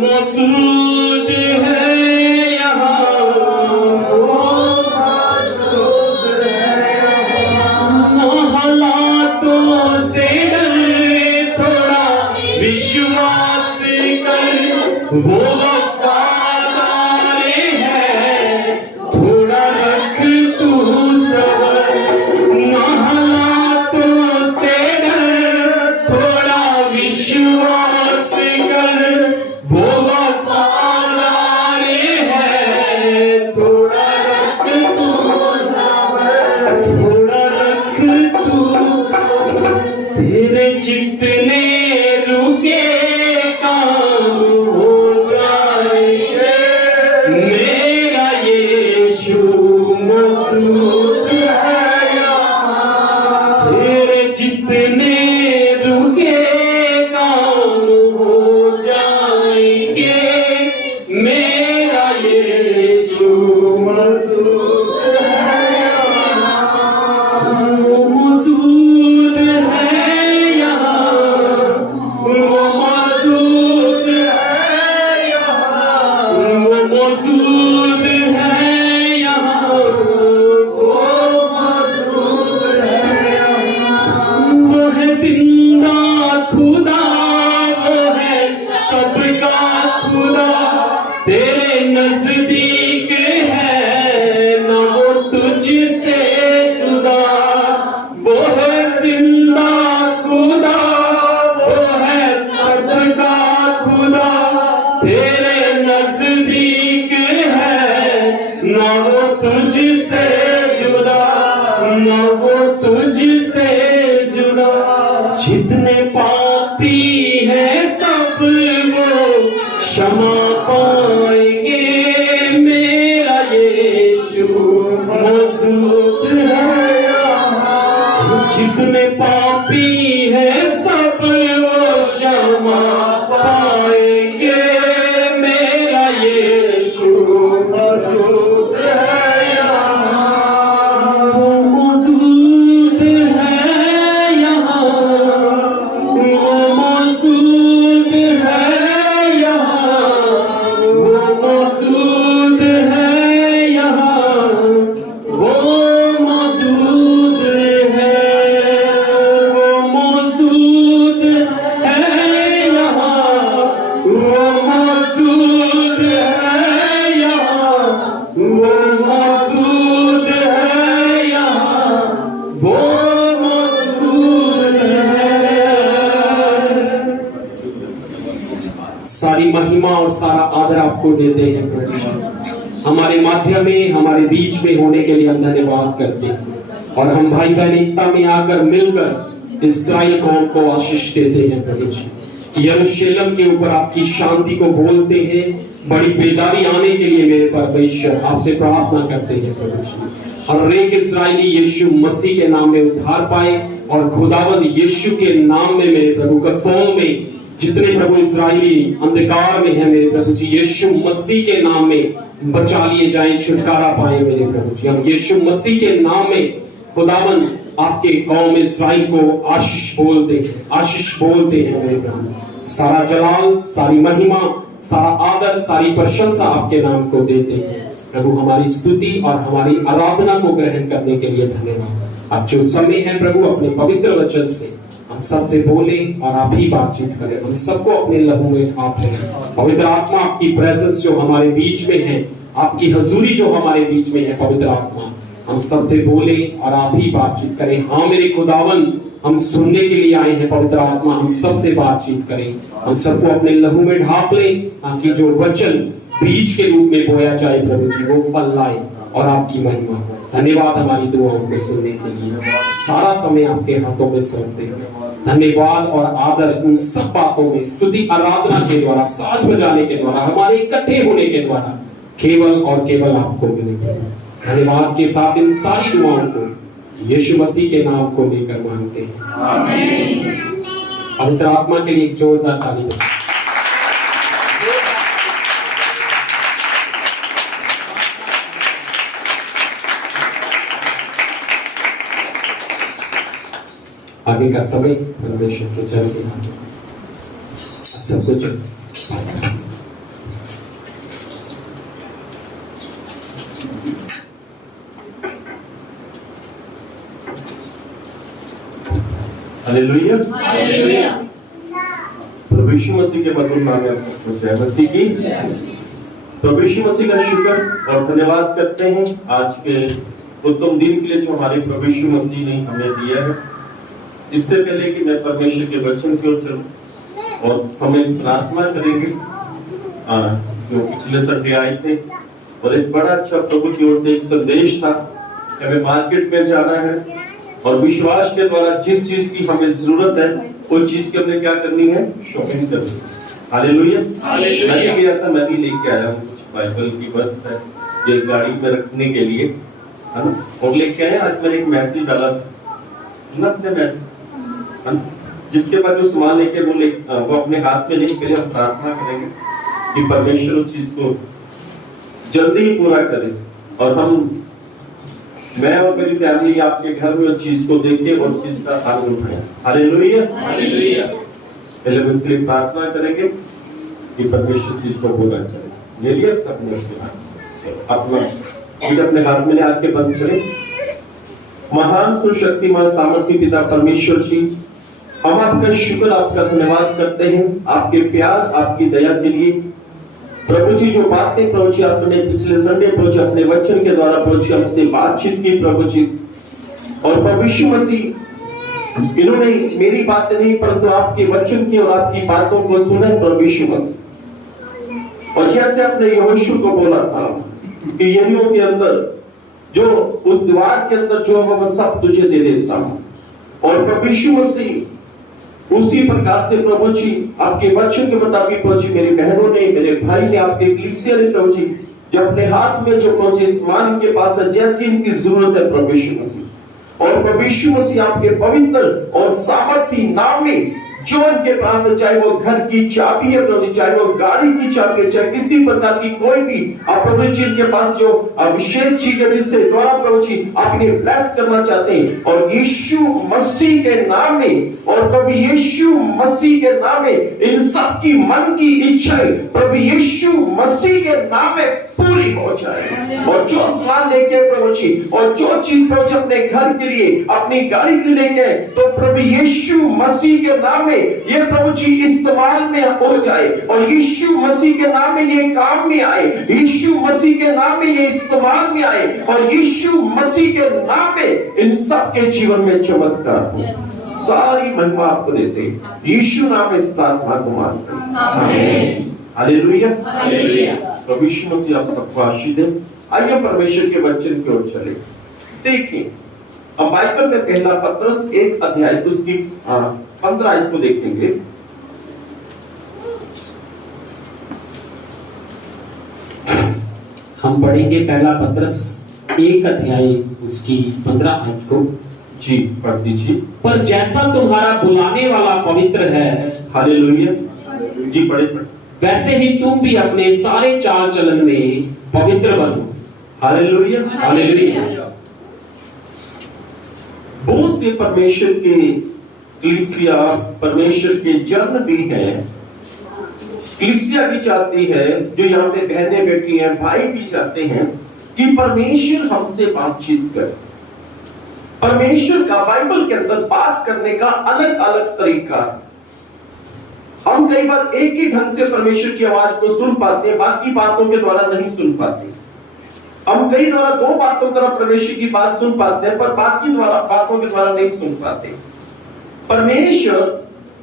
मौजूद है यहाँ, हालातों से डर थोड़ा विश्वास कर, वो वफादार है, थोड़ा रख तू सबर। हालातों से डर थोड़ा विश्वास कर, वो वफादार है, थोड़ा रख तू सबर, थोड़ा रख तू सबर। तेरे जितने रुके काम हो जाएंगे, मेरा यीशु मौजूद है यहाँ। तेरे जितने रुके काम हो जाएंगे, मेरा यीशु मौजूद है यहाँ। वो मौजूद है यहाँ, वो मौजूद है यहाँ, वो मौजूद है यहाँ, वो मौजूद है यहाँ। वो है जिंदा खुदा, वो है सबका खुदा, तेरे नजदीक है ना वो तुझसे जुदा। वो है जिंदा खुदा, वो है सबका खुदा, तेरे नजदीक है ना वो तुझसे जुदा, ना वो तुझसे जुदा। जितने पापी हैं सब वो क्षमा पाएंगे, मेरा यीशु मौजूद है यहाँ। जितने पापी हैं सब वो क्षमा पाएंगे, मेरा यीशु मौजूद है यहाँ। वो मौजूद है यहाँ, वो मौजूद है यहाँ, वो मौजूद है यहाँ, वो मौजूद है, वो मौजूद है यहाँ, वो मौजूद है यहाँ, वो मौजूद है यहाँ, वो मौजूद है। सारी महिमा और सारा आदर आपको देते हैं प्रभु जी। हमारे माध्यम में, हमारे बीच में होने के लिए हम धन्यवाद करते हैं, और हम भाई बहन एकता में आकर मिलकर इस्राएल कौम को आशीष देते हैं प्रभु जी। यरूशलेम के ऊपर आपकी शांति को बोलते हैं, बड़ी बेदारी आने के लिए मेरे परमेश्वर आपसे प्रार्थना करते हैं प्रभु जी। हर एक इस्राएली यीशु मसीह के नाम में उद्धार पाए, और खुदावंद यीशु के नाम में मेरे प्रभु कसौल में जितने प्रभु इस्राएली अंधकार में है मेरे प्रभु जी, यीशु मसीह के नाम में बचा लिए जाएं, छुटकारा पाए मेरे प्रभु जी। हम यीशु मसीह के नाम में खुदावंद आपके कौम इस्राएल को आशीष बोलते हैं मेरे प्रभु। सारा जलाल, सारी महिमा, सारा आदर, सारी प्रशंसा आपके नाम को देते हैं प्रभु। हमारी स्तुति और हमारी आराधना को ग्रहण करने के लिए धन्यवाद। अब जो समय है प्रभु, अपने पवित्र वचन से हम सबसे बोले और आप ही बातचीत करें। हम सबको अपने लहू में ढांप लें। पवित्र आत्मा, आपकी प्रेजेंस जो हमारे बीच में है, आपकी हजूरी जो हमारे बीच में है, पवित्र आत्मा हम सबसे बोले और आप ही बातचीत करें। हाँ मेरे खुदावन, हम सुनने के लिए आए हैं। पवित्र आत्मा हम सबसे बातचीत करें, हम सबको अपने लहू में ढांप लें, ताकि जो वचन बीज के रूप में बोया जाए प्रभु जी, वो फल लाए और आपकी महिमा हो। धन्यवाद हमारी दुआओं को सुनने के लिए। सारा समय आपके हाथों में सौंपते हैं। धन्यवाद और आदर उन सब बातों में, स्तुति आराधना के द्वारा, साज बजाने के द्वारा, हमारे इकट्ठे होने के द्वारा केवल और केवल आपको मिलेगा। धन्यवाद के साथ इन सारी दुआओं को यीशु मसीह के नाम को लेकर मांगते हैं, आमीन। पवित्र आत्मा के लिए एक जोरदार ताली बजाएं। आगे का समय परमेश्वर के चरण के हाथ में सब कुछ हालेलुया। प्रभु यीशु मसीह के मधुर नाम में आप सबको जय मसीह की। प्रभु यीशु मसीह का शुक्र और धन्यवाद करते हैं आज के उत्तम दिन के लिए जो हमारे प्रभु यीशु मसीह ने हमें दिया है। इससे पहले कि मैं परमेश्वर के वचन की ओर चलूं और हमें प्रार्थना करेंगे, जो पिछले संडे आए थे और एक बड़ा अच्छा प्रभु की ओर से एक संदेश था कि हमें मार्केट में जाना है और विश्वास के द्वारा जिस चीज की हमें जरूरत है उस चीज की हमने क्या करनी है, शॉपिंग करनी है। हालेलुया। मैं भी गया था, मैं भी लेके आया हूँ कुछ बाइबल की वर्स है ये गाड़ी में रखने के लिए, है ना, और लेके आए। आज मैंने एक मैसेज डाला ना अपने मैसेज, है ना, जिसके बाद जो सामान लेके वो अपने हाथ में नहीं, पहले हम प्रार्थना करेंगे कि परमेश्वर उस चीज को जल्दी ही पूरा करे और मैं और मेरी फैमिली आपके घर में उस चीज को देखे और उस चीज का आनंद उठाए। हालेलुया। हालेलुया। पहले हम इसके लिए प्रार्थना करेंगे कि परमेश्वर चीज को पूरा करे। ले लिया सबने उसके हाथ, अपने हाथ में ले आके बंद करें। महान सुशक्तिमान सामर्थी पिता परमेश्वर जी, हम आपका शुक्र आपका धन्यवाद करते हैं आपके प्यार आपकी दया के लिए। प्रभु जी जो बातें प्रभु जी आपने पिछले संडे प्रभु जी अपने वचन के द्वारा प्रभु जी हमसे बातचीत की प्रभु जी, और प्रभु यीशु मसीह इन्होंने मेरी बातें नहीं परंतु आपके वचन की और आपकी बातों को सुना प्रभु यीशु मसीह। और जैसे अपने यहोशू को बोला था कि यरीहो के अंदर जो उस दीवार के अंदर जो हम सब तुझे दे देता हूं, और प्रभु यीशु मसीह उसी प्रकार से प्रभु जी आपके वचन के मुताबिक प्रभु जी मेरी बहनों ने, मेरे भाई ने, आपके कलीसिया ने प्रभु जी जो अपने हाथ में जो प्रभु जी सामान के पास है, जैसी इनकी जरूरत है प्रभु यीशु मसीह, और प्रभु यीशु मसीह आपके पवित्र और सामर्थी नाम में जो इनके पास है, चाहे वो घर की चाबी है प्रभु, चाहे वो गाड़ी की चाबी है, चाहे किसी प्रकार की कोई भी आप प्रभु जी इनके पास जो विशेष चीज है जिससे द्वारा प्रभु जी आप इन्हें ब्लेस करना चाहते हैं, और यीशु मसीह के नाम में, और प्रभु यीशु मसीह के नाम में इन सब की मन की इच्छाएं प्रभु यीशु मसीह के नाम में पूरी हो जाए। और जो सामान लेके प्रभु जी और जो चीज प्रभु जी अपने घर के लिए अपनी गाड़ी के लिए लेके, तो प्रभु यीशु मसीह के नाम में ये प्रभु जी इस्तेमाल में हो जाए, और यीशु मसीह के नाम में ये काम में आए, यीशु मसीह के नाम में ये इस्तेमाल में आए, और यीशु मसीह के नाम में इन सब के जीवन में चमत्कार सारी महिमा आपको देते हैं। यीशु नाम में इस प्रार्थना को मानते हैं, आमीन। हालेलुया। हालेलुया। प्रभु यीशु मसीह आप सबको आशीष दे। आइए परमेश्वर के वचन की ओर चले। देखिए हम बाइबल में पहला पत्रस 1 अध्याय उसकी 15 आयत को देखेंगे। हम पढ़ेंगे पहला पत्रस 1 अध्याय उसकी 15 आयत को। जी पढ़ दीजिए। पर जैसा तुम्हारा बुलाने वाला पवित्र है, हालेलुया जी, पढ़े वैसे ही तुम भी अपने सारे चाल चलन में पवित्र बनो। हालेलुया। हालेलुया। बहुत से परमेश्वर के कलीसिया, परमेश्वर के जन भी हैं, कलीसिया भी चाहती है, जो यहाँ पे बहनें बैठी हैं, भाई भी चाहते हैं कि परमेश्वर हमसे बातचीत करे। परमेश्वर का बाइबल के अंदर बात करने का अलग अलग तरीका है। हम कई बार एक ही ढंग से परमेश्वर की आवाज को सुन पाते हैं, बाकी बातों के द्वारा नहीं सुन पाते। हम कई द्वारा 2 बातों द्वारा परमेश्वर की बात सुन पाते हैं, पर बाकी बातों के द्वारा नहीं सुन पाते। परमेश्वर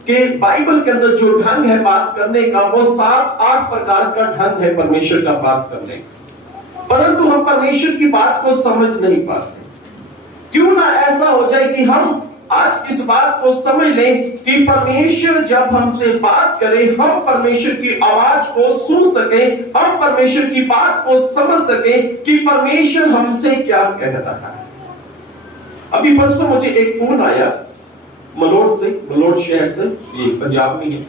के बाइबल के अंदर जो ढंग है बात करने का, वो 7-8 प्रकार का ढंग है परमेश्वर का बात करने का, परंतु हम परमेश्वर की बात को समझ नहीं पाते। क्यों ना ऐसा हो जाए कि हम आज इस बात को समझ लें कि परमेश्वर जब हमसे बात करे, हम परमेश्वर की आवाज को सुन सके, हम परमेश्वर की बात को समझ सके कि परमेश्वर हमसे क्या कह रहा है। अभी परसों मुझे एक फोन आया मलोट शहर से, ये पंजाब में है।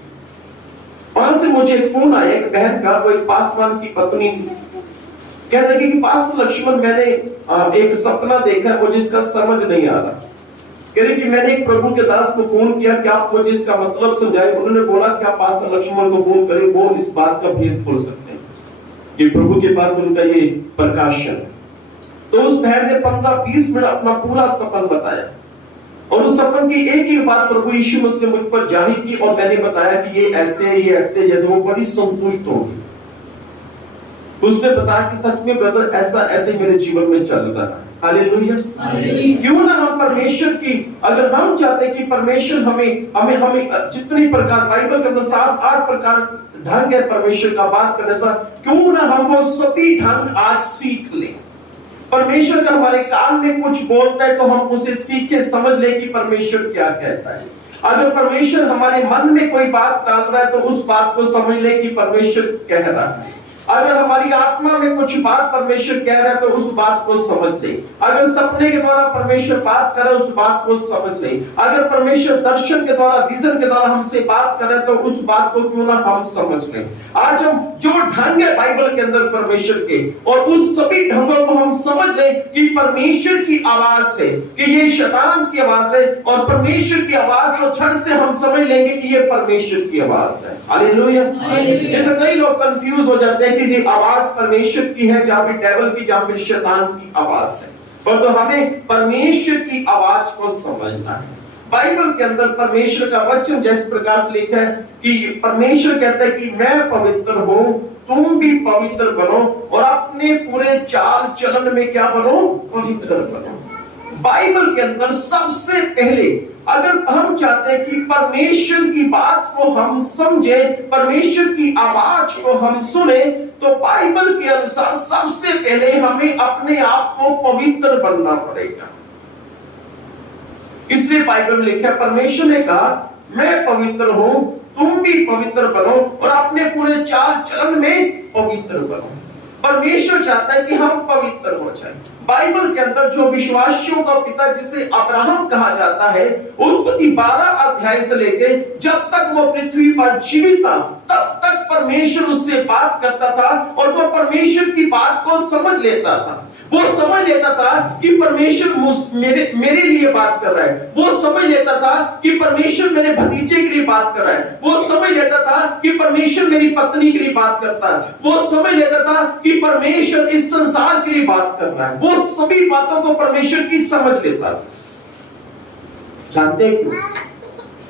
वहां से मुझे एक फोन आया एक बहन का, वो एक पासवान की पत्नी कह लगी कि पास्टर लक्ष्मण, मैंने एक सपना देखा वो जिसका समझ नहीं आ रहा। कह रहे कि मैंने एक प्रभु के दास को फोन किया कि आप मुझे इसका मतलब समझाए। उन्होंने बोला कि आप पास्टर लक्ष्मण को फोन करें, वो इस बात का भेद खोल सकते हैं कि प्रभु के पास उनका ये प्रकाशन है। तो उस बहन ने 15-20 मिनट अपना पूरा सपन बताया और उस सपन की एक ही बात प्रभु यीशु मसीह ने मुझ पर जाहिर की और मैंने बताया कि ये ऐसे जैसे वो बड़ी संतुष्ट होगी। उसने बताया कि सच में ब्रदर ऐसा ऐसे मेरे जीवन में चल रहा है। हालेलुया। क्यों ना हम परमेश्वर की, अगर हम चाहते हैं कि परमेश्वर हमें जितनी प्रकार बाइबल के अंदर 7-8 प्रकार ढंग है परमेश्वर का बात करने से, क्यों ना हम वो सभी ढंग आज सीख लें। परमेश्वर का हमारे कान में कुछ बोलता है तो हम उसे सीखे समझ ले कि परमेश्वर क्या कहता है। अगर परमेश्वर हमारे मन में कोई बात डाल रहा है तो उस बात को समझ ले कि परमेश्वर कह रहा है। अगर हमारी आत्मा में कुछ बात परमेश्वर कह रहा है तो उस बात को समझ ले। अगर सपने के द्वारा परमेश्वर बात कर रहा है उस बात को समझ ले। अगर परमेश्वर दर्शन के द्वारा, विजन के द्वारा हमसे बात कर रहा है तो उस बात को क्यों ना हम समझ लें। आज हम जो ढंग है बाइबल के अंदर परमेश्वर के, और उस सभी ढंगों को हम समझ लें कि परमेश्वर की आवाज है, कि ये शैतान की आवाज है, और परमेश्वर की आवाज को छड़ से हम समझ लेंगे कि ये परमेश्वर की आवाज है। हालेलुया। ये तो कई लोग कंफ्यूज हो जाते हैं कि ये आवाज परमेश्वर की है या फिर डेविल की या फिर शैतान की आवाज है। पर तो हमें परमेश्वर की आवाज को समझना है। बाइबल के अंदर परमेश्वर का वचन जिस प्रकार से लिखा है कि परमेश्वर कहता है कि मैं पवित्र हूं, तुम भी पवित्र बनो और अपने पूरे चाल चलन में क्या बनो, पवित्र बनो। बाइबल के अंदर सबसे पहले अगर हम चाहते हैं कि परमेश्वर की बात को हम समझे, परमेश्वर की आवाज को हम सुने, तो बाइबल के अनुसार सबसे पहले हमें अपने आप को पवित्र बनना पड़ेगा। इसलिए बाइबल में लिखा है, परमेश्वर ने कहा मैं पवित्र हूं, तुम भी पवित्र बनो और अपने पूरे चाल चलन में पवित्र बनो। परमेश्वर चाहता है कि हम पवित्र हो जाएं। बाइबल के अंदर जो विश्वासियों का पिता जिसे अब्राहम कहा जाता है, उत्पत्ति 12 अध्याय से लेके जब तक वो पृथ्वी पर जीवित था तब तक परमेश्वर उससे बात करता था और वो परमेश्वर की बात को समझ लेता था। वो समझ लेता था कि परमेश्वर मेरे लिए बात कर रहा है। वो समझ लेता था कि परमेश्वर मेरे भतीजे के लिए बात कर रहा है। वो समझ लेता था कि परमेश्वर मेरी पत्नी के लिए बात करता है। वो समझ लेता था कि परमेश्वर इस संसार के लिए बात कर रहा है। वो सभी बातों को परमेश्वर की समझ लेता था। जानते हैं क्यों?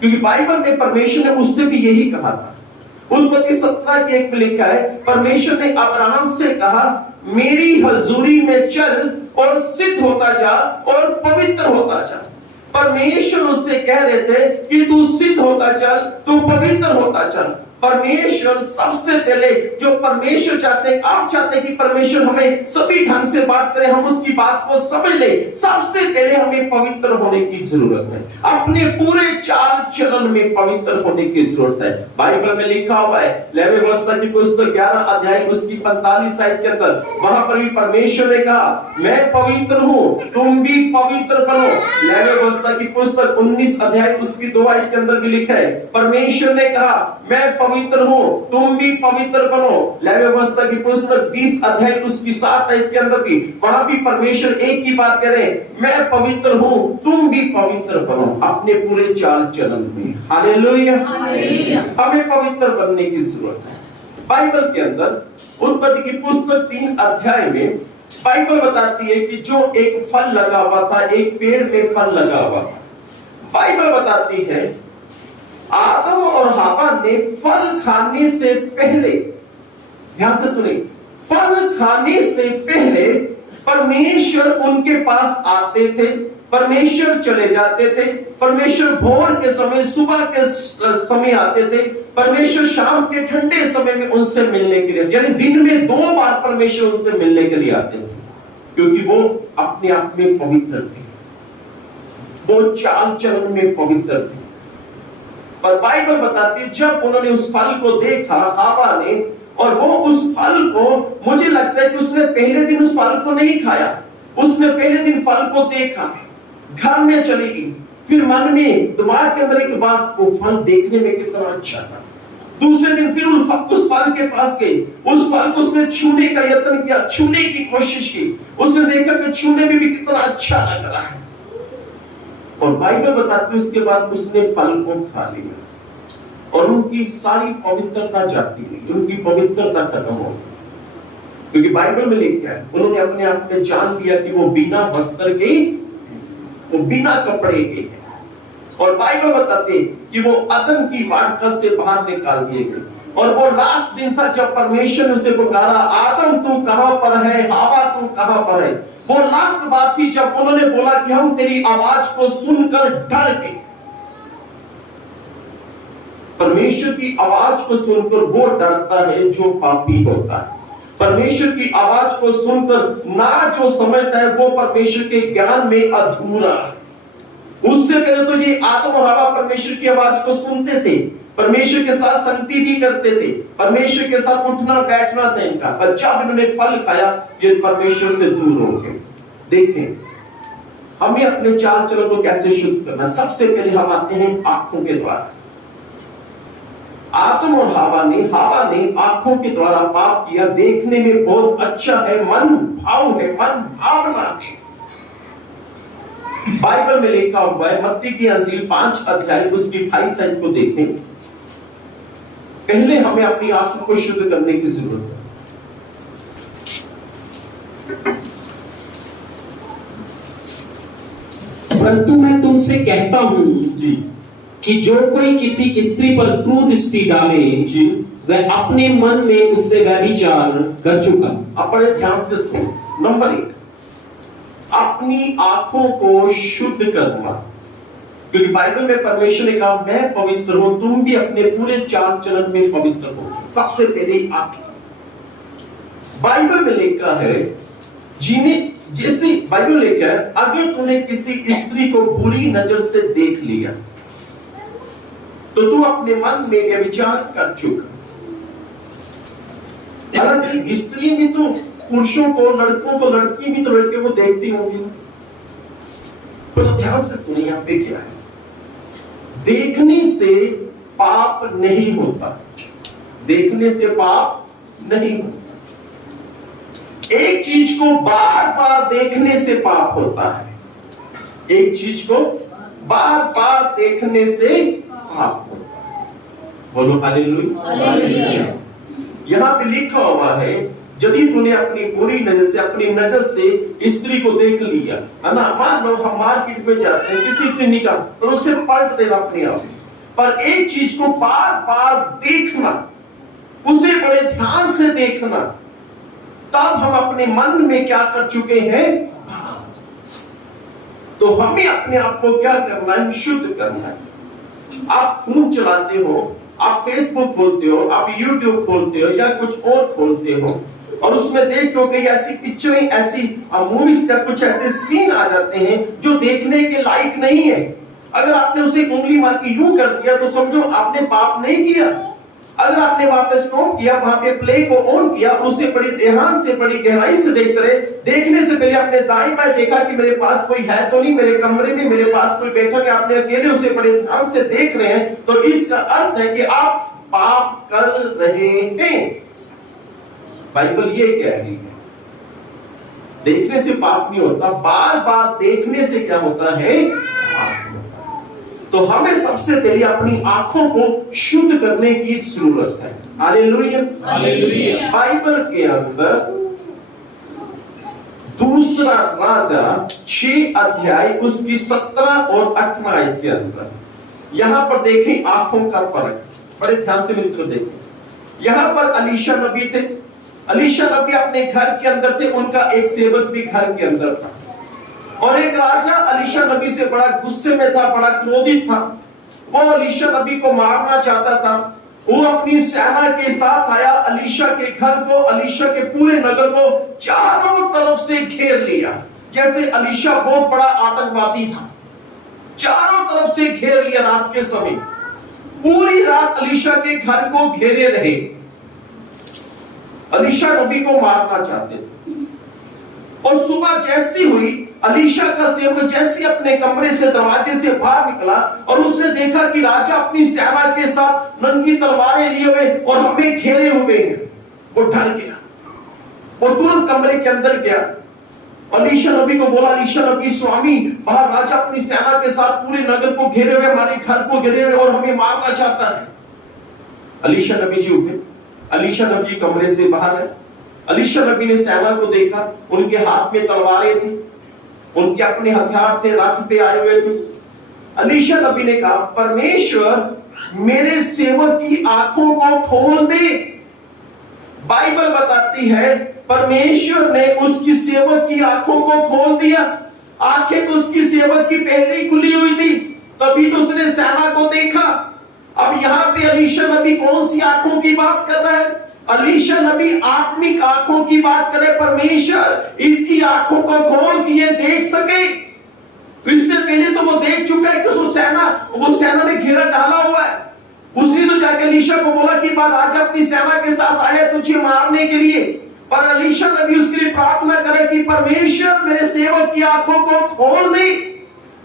क्योंकि बाइबल में परमेश्वर ने उससे भी यही कहा था। उत्पत्ति 17:1 में लिखा है, परमेश्वर ने अब्राहम से कहा मेरी हजूरी में चल और सिद्ध होता जा और पवित्र होता जा। परमेश्वर उससे कह रहे थे कि तू सिद्ध होता चल, तू पवित्र होता चल। परमेश्वर सबसे पहले जो परमेश्वर चाहते हैं, आप चाहते हैं कि परमेश्वर हमें सभी ढंग से बात करे, हम उसकी बात को समझ ले, सबसे पहले हमें पवित्र होने की जरूरत है। अपने पूरे चाल चलन में पवित्र होने की जरूरत है। बाइबल में लिखा हुआ है लेवी व्यवस्था की पुस्तक 11 अध्याय उसकी 45 आयत के अंदर, वहां पर भी परमेश्वर ने कहा मैं पवित्र हूं, तुम भी पवित्र बनो। लेवी व्यवस्था की पुस्तक 19 अध्याय उसकी 2 आयत के अंदर भी लिखा है, परमेश्वर ने कहा मैं पवित्र हूं, तुम भी पवित्र बनो। लेवी व्यवस्था की पुस्तक 20 अध्याय उसकी 7 आयत के अंदर भी, वहां भी परमेश्वर एक ही बात कह रहे हैं, मैं पवित्र हूं, तुम भी पवित्र बनो अपने पूरे चाल चलन में। हालेलुया। हमें पवित्र बनने की जरूरत है। बाइबल के अंदर उत्पत्ति की पुस्तक 3 अध्याय में बाइबल बताती है कि जो एक फल लगा हुआ था, एक पेड़ में फल लगा हुआ था। बाइबल बताती है आदम और हवा ने फल खाने से पहले, ध्यान से सुनिए, फल खाने से पहले परमेश्वर उनके पास आते थे, परमेश्वर चले जाते थे। परमेश्वर भोर के समय, सुबह के समय आते थे, परमेश्वर शाम के ठंडे समय में उनसे मिलने के लिए, यानी दिन में 2 बार परमेश्वर उनसे मिलने के लिए आते थे, क्योंकि वो अपने आप में पवित्र थे, वो चाल चलन में पवित्र थे। पर बाइबल बताती है जब उन्होंने उस फल को देखा हवा ने, और वो उस फल को, मुझे लगता है कि उसने पहले दिन उस फल को नहीं खाया, उसने पहले दिन फल को देखा, घर में चली गई, फिर मन में दिमाग के अंदर एक बात, वो फल देखने में कितना अच्छा था। दूसरे दिन फिर उस फल के पास गई, उस फल को उसने छूने का यत्न किया, छूने की कोशिश की, उसने देखा कि छूने में भी कितना अच्छा लग रहा है। और बाइबल बताती है उसके बाद उसने फल को खा लिया और उनकी सारी पवित्रता जाती रही, उनकी पवित्रता खत्म हो गई। क्योंकि बाइबल में लिखा है उन्होंने अपने आप में जान लिया कि वो बिना वस्त्र के, वो बिना कपड़े के हैं। और बाइबल बताते हैं कि वो अदन की वाटिका से बाहर निकाल दिए गए और वो लास्ट दिन था जब परमेश्वर ने उसे पुकारा, आदम तू कहां पर है, हवा तू कहां पर है। वो लास्ट बात थी जब उन्होंने बोला कि हम तेरी आवाज को सुनकर डर गए। परमेश्वर की आवाज को सुनकर वो डरता है जो पापी होता है। परमेश्वर की आवाज को सुनकर ना जो समझता है वो परमेश्वर के ज्ञान में अधूरा है। उससे पहले तो ये आदम और हवा परमेश्वर की आवाज को सुनते थे, परमेश्वर के साथ संगति भी करते थे, परमेश्वर के साथ उठना बैठना था इनका, पर जब इन्होंने फल खाया ये परमेश्वर से दूर हो गए। देखें हमें अपने चाल चलन को कैसे शुद्ध करना। सबसे पहले हम आते हैं आंखों के द्वारा। आदम और हवा ने आंखों के द्वारा पाप किया। देखने में बहुत अच्छा है, मन भाव है, मन भावना है। बाइबल में लिखा हुआ है मत्ती की अंजील 5 अध्याय उसकी 28 आयत को देखें। पहले हमें अपनी आंखों को शुद्ध करने की जरूरत है। परंतु मैं तुमसे कहता हूं जी कि जो कोई किसी स्त्री पर क्रूर दृष्टि डाले जी वह अपने मन में उससे व्यभिचार कर चुका। अपने ध्यान से सुनो। नंबर 1, अपनी आंखों को शुद्ध करना। क्योंकि बाइबल में परमेश्वर ने कहा मैं पवित्र हूं, तुम भी अपने पूरे चाल चलन में पवित्र हो। सबसे पहले आंखें। बाइबल में लिखा है जिन्हें, जैसे बाइबल लिखा है अगर तूने किसी स्त्री को बुरी नजर से देख लिया तो तू अपने मन में व्यभिचार कर चुका। हालांकि स्त्री भी तो पुरुषों को, लड़कों को, लड़की भी तो लड़के को देखती होंगी। पर ध्यान से सुनिए यहां पे क्या है। देखने से पाप नहीं होता, देखने से पाप नहीं होता। एक चीज को बार बार देखने से पाप होता है, एक चीज को बार बार देखने से पाप होता है। बोलो हालेलुया। यहां पे लिखा हुआ है यदि तूने अपनी बुरी नजर से, अपनी नजर से स्त्री को देख लिया है ना, मान लो हम मार्केट में जाते हैं किसी स्त्री निकाल तो उसे पलट देना अपने आप। पर एक चीज को बार बार देखना, उसे बड़े ध्यान से देखना, तब हम अपने मन में क्या कर चुके हैं। तो हमें अपने आप को क्या करना है, शुद्ध करना है। आप फोन चलाते हो, आप फेसबुक खोलते हो, आप यूट्यूब खोलते हो या कुछ और खोलते हो और उसमें देखते हो कि ऐसी पिक्चरें, ऐसी मूवीज या कुछ ऐसे सीन आ जाते हैं जो देखने के लायक नहीं है। अगर आपने उसे उंगली मार के यूं कर दिया तो समझो आपने पाप नहीं किया। अगर आपने वहां पे स्टॉप किया, वहां पे प्ले को ऑन किया, उसे बड़ी ध्यान से, बड़ी गहराई से देखते रहे, देखने से पहले आपने दाएं बाएं देखा कि मेरे पास कोई है तो नहीं, मेरे कमरे में मेरे पास कोई बैठा है, आपने अकेले उसे बड़े ध्यान से देख रहे हैं, तो इसका अर्थ है कि आप पाप कर रहे हैं। बाइबल ये कह रही है देखने से पाप नहीं होता, बार बार देखने से क्या होता है, पाप होता है। तो हमें सबसे पहले अपनी आंखों को शुद्ध करने की जरूरत है। Hallelujah, hallelujah. बाइबल के अंदर दूसरा राजा 6 अध्याय उसकी 17 और 18 आयत के अंदर यहां पर देखें आंखों का फर्क। बड़े ध्यान से मित्र देखें। यहां पर अलीशा नबी थे, अलीशा नबी अपने घर के अंदर थे, उनका एक सेवक भी घर के अंदर था और एक राजा अलीशा नबी से बड़ा गुस्से में था, बड़ा क्रोधित था। वो अलीशा नबी को मारना चाहता था। वो अपनी सेना के साथ आया, अलीशा के घर को, अलीशा के पूरे नगर को चारों तरफ से घेर लिया। जैसे अलीशा बहुत बड़ा आतंकवादी था, चारों तरफ से घेर लिया। रात के समय पूरी रात अलीशा के घर को घेरे रहे, अलीशा नबी को मारना चाहते थे। और सुबह जैसी हुई, अलीशा का सेवक जैसे अपने कमरे से, दरवाजे से बाहर निकला और उसने देखा कि राजा अपनी सेना के साथ नंगी तलवारें लिए हुए और हमें घेरे हुए हैं, वो डर गया। वो तुरंत कमरे के अंदर गया अलीशा नबी को बोला, अलीशा नबी, स्वामी बाहर राजा अपनी सेना के साथ पूरे नगर को घेरे हुए, हमारे घर को घेरे हुए और हमें मारना चाहता है। अलीशा नबी जी उठे, अलीशा नबी कमरे से बाहर है। अलीशा नबी ने सेना को देखा, उनके हाथ में तलवारें थी, उनके अपने हथियार थे, रथ पे आए हुए थे। अलीशा नबी ने कहा, परमेश्वर मेरे सेवक की आंखों को खोल दे। बाइबल बताती है परमेश्वर ने उसकी सेवक की आंखों को खोल दिया। आंखें तो उसकी सेवक की पहले ही खुली हुई थी, तभी तो उसने सेना को देखा। अब यहाँ पे अलीशा नबी कौन सी आंखों की बात कर रहा है? अलीशा नबी आत्मिक आंखों की बात करे। परमेश्वर इसकी आंखों को खोल के ये देख सके। तो इससे पहले तो वो देख चुका है कि वो सेना ने घेरा डाला हुआ है। उसने तो जाके अलीशा को बोला कि राजा अपनी सेना के साथ आया तुझे मारने के लिए। पर अलीशा नबी उसके लिए प्रार्थना करे कि परमेश्वर मेरे सेवक की आंखों को खोल दे।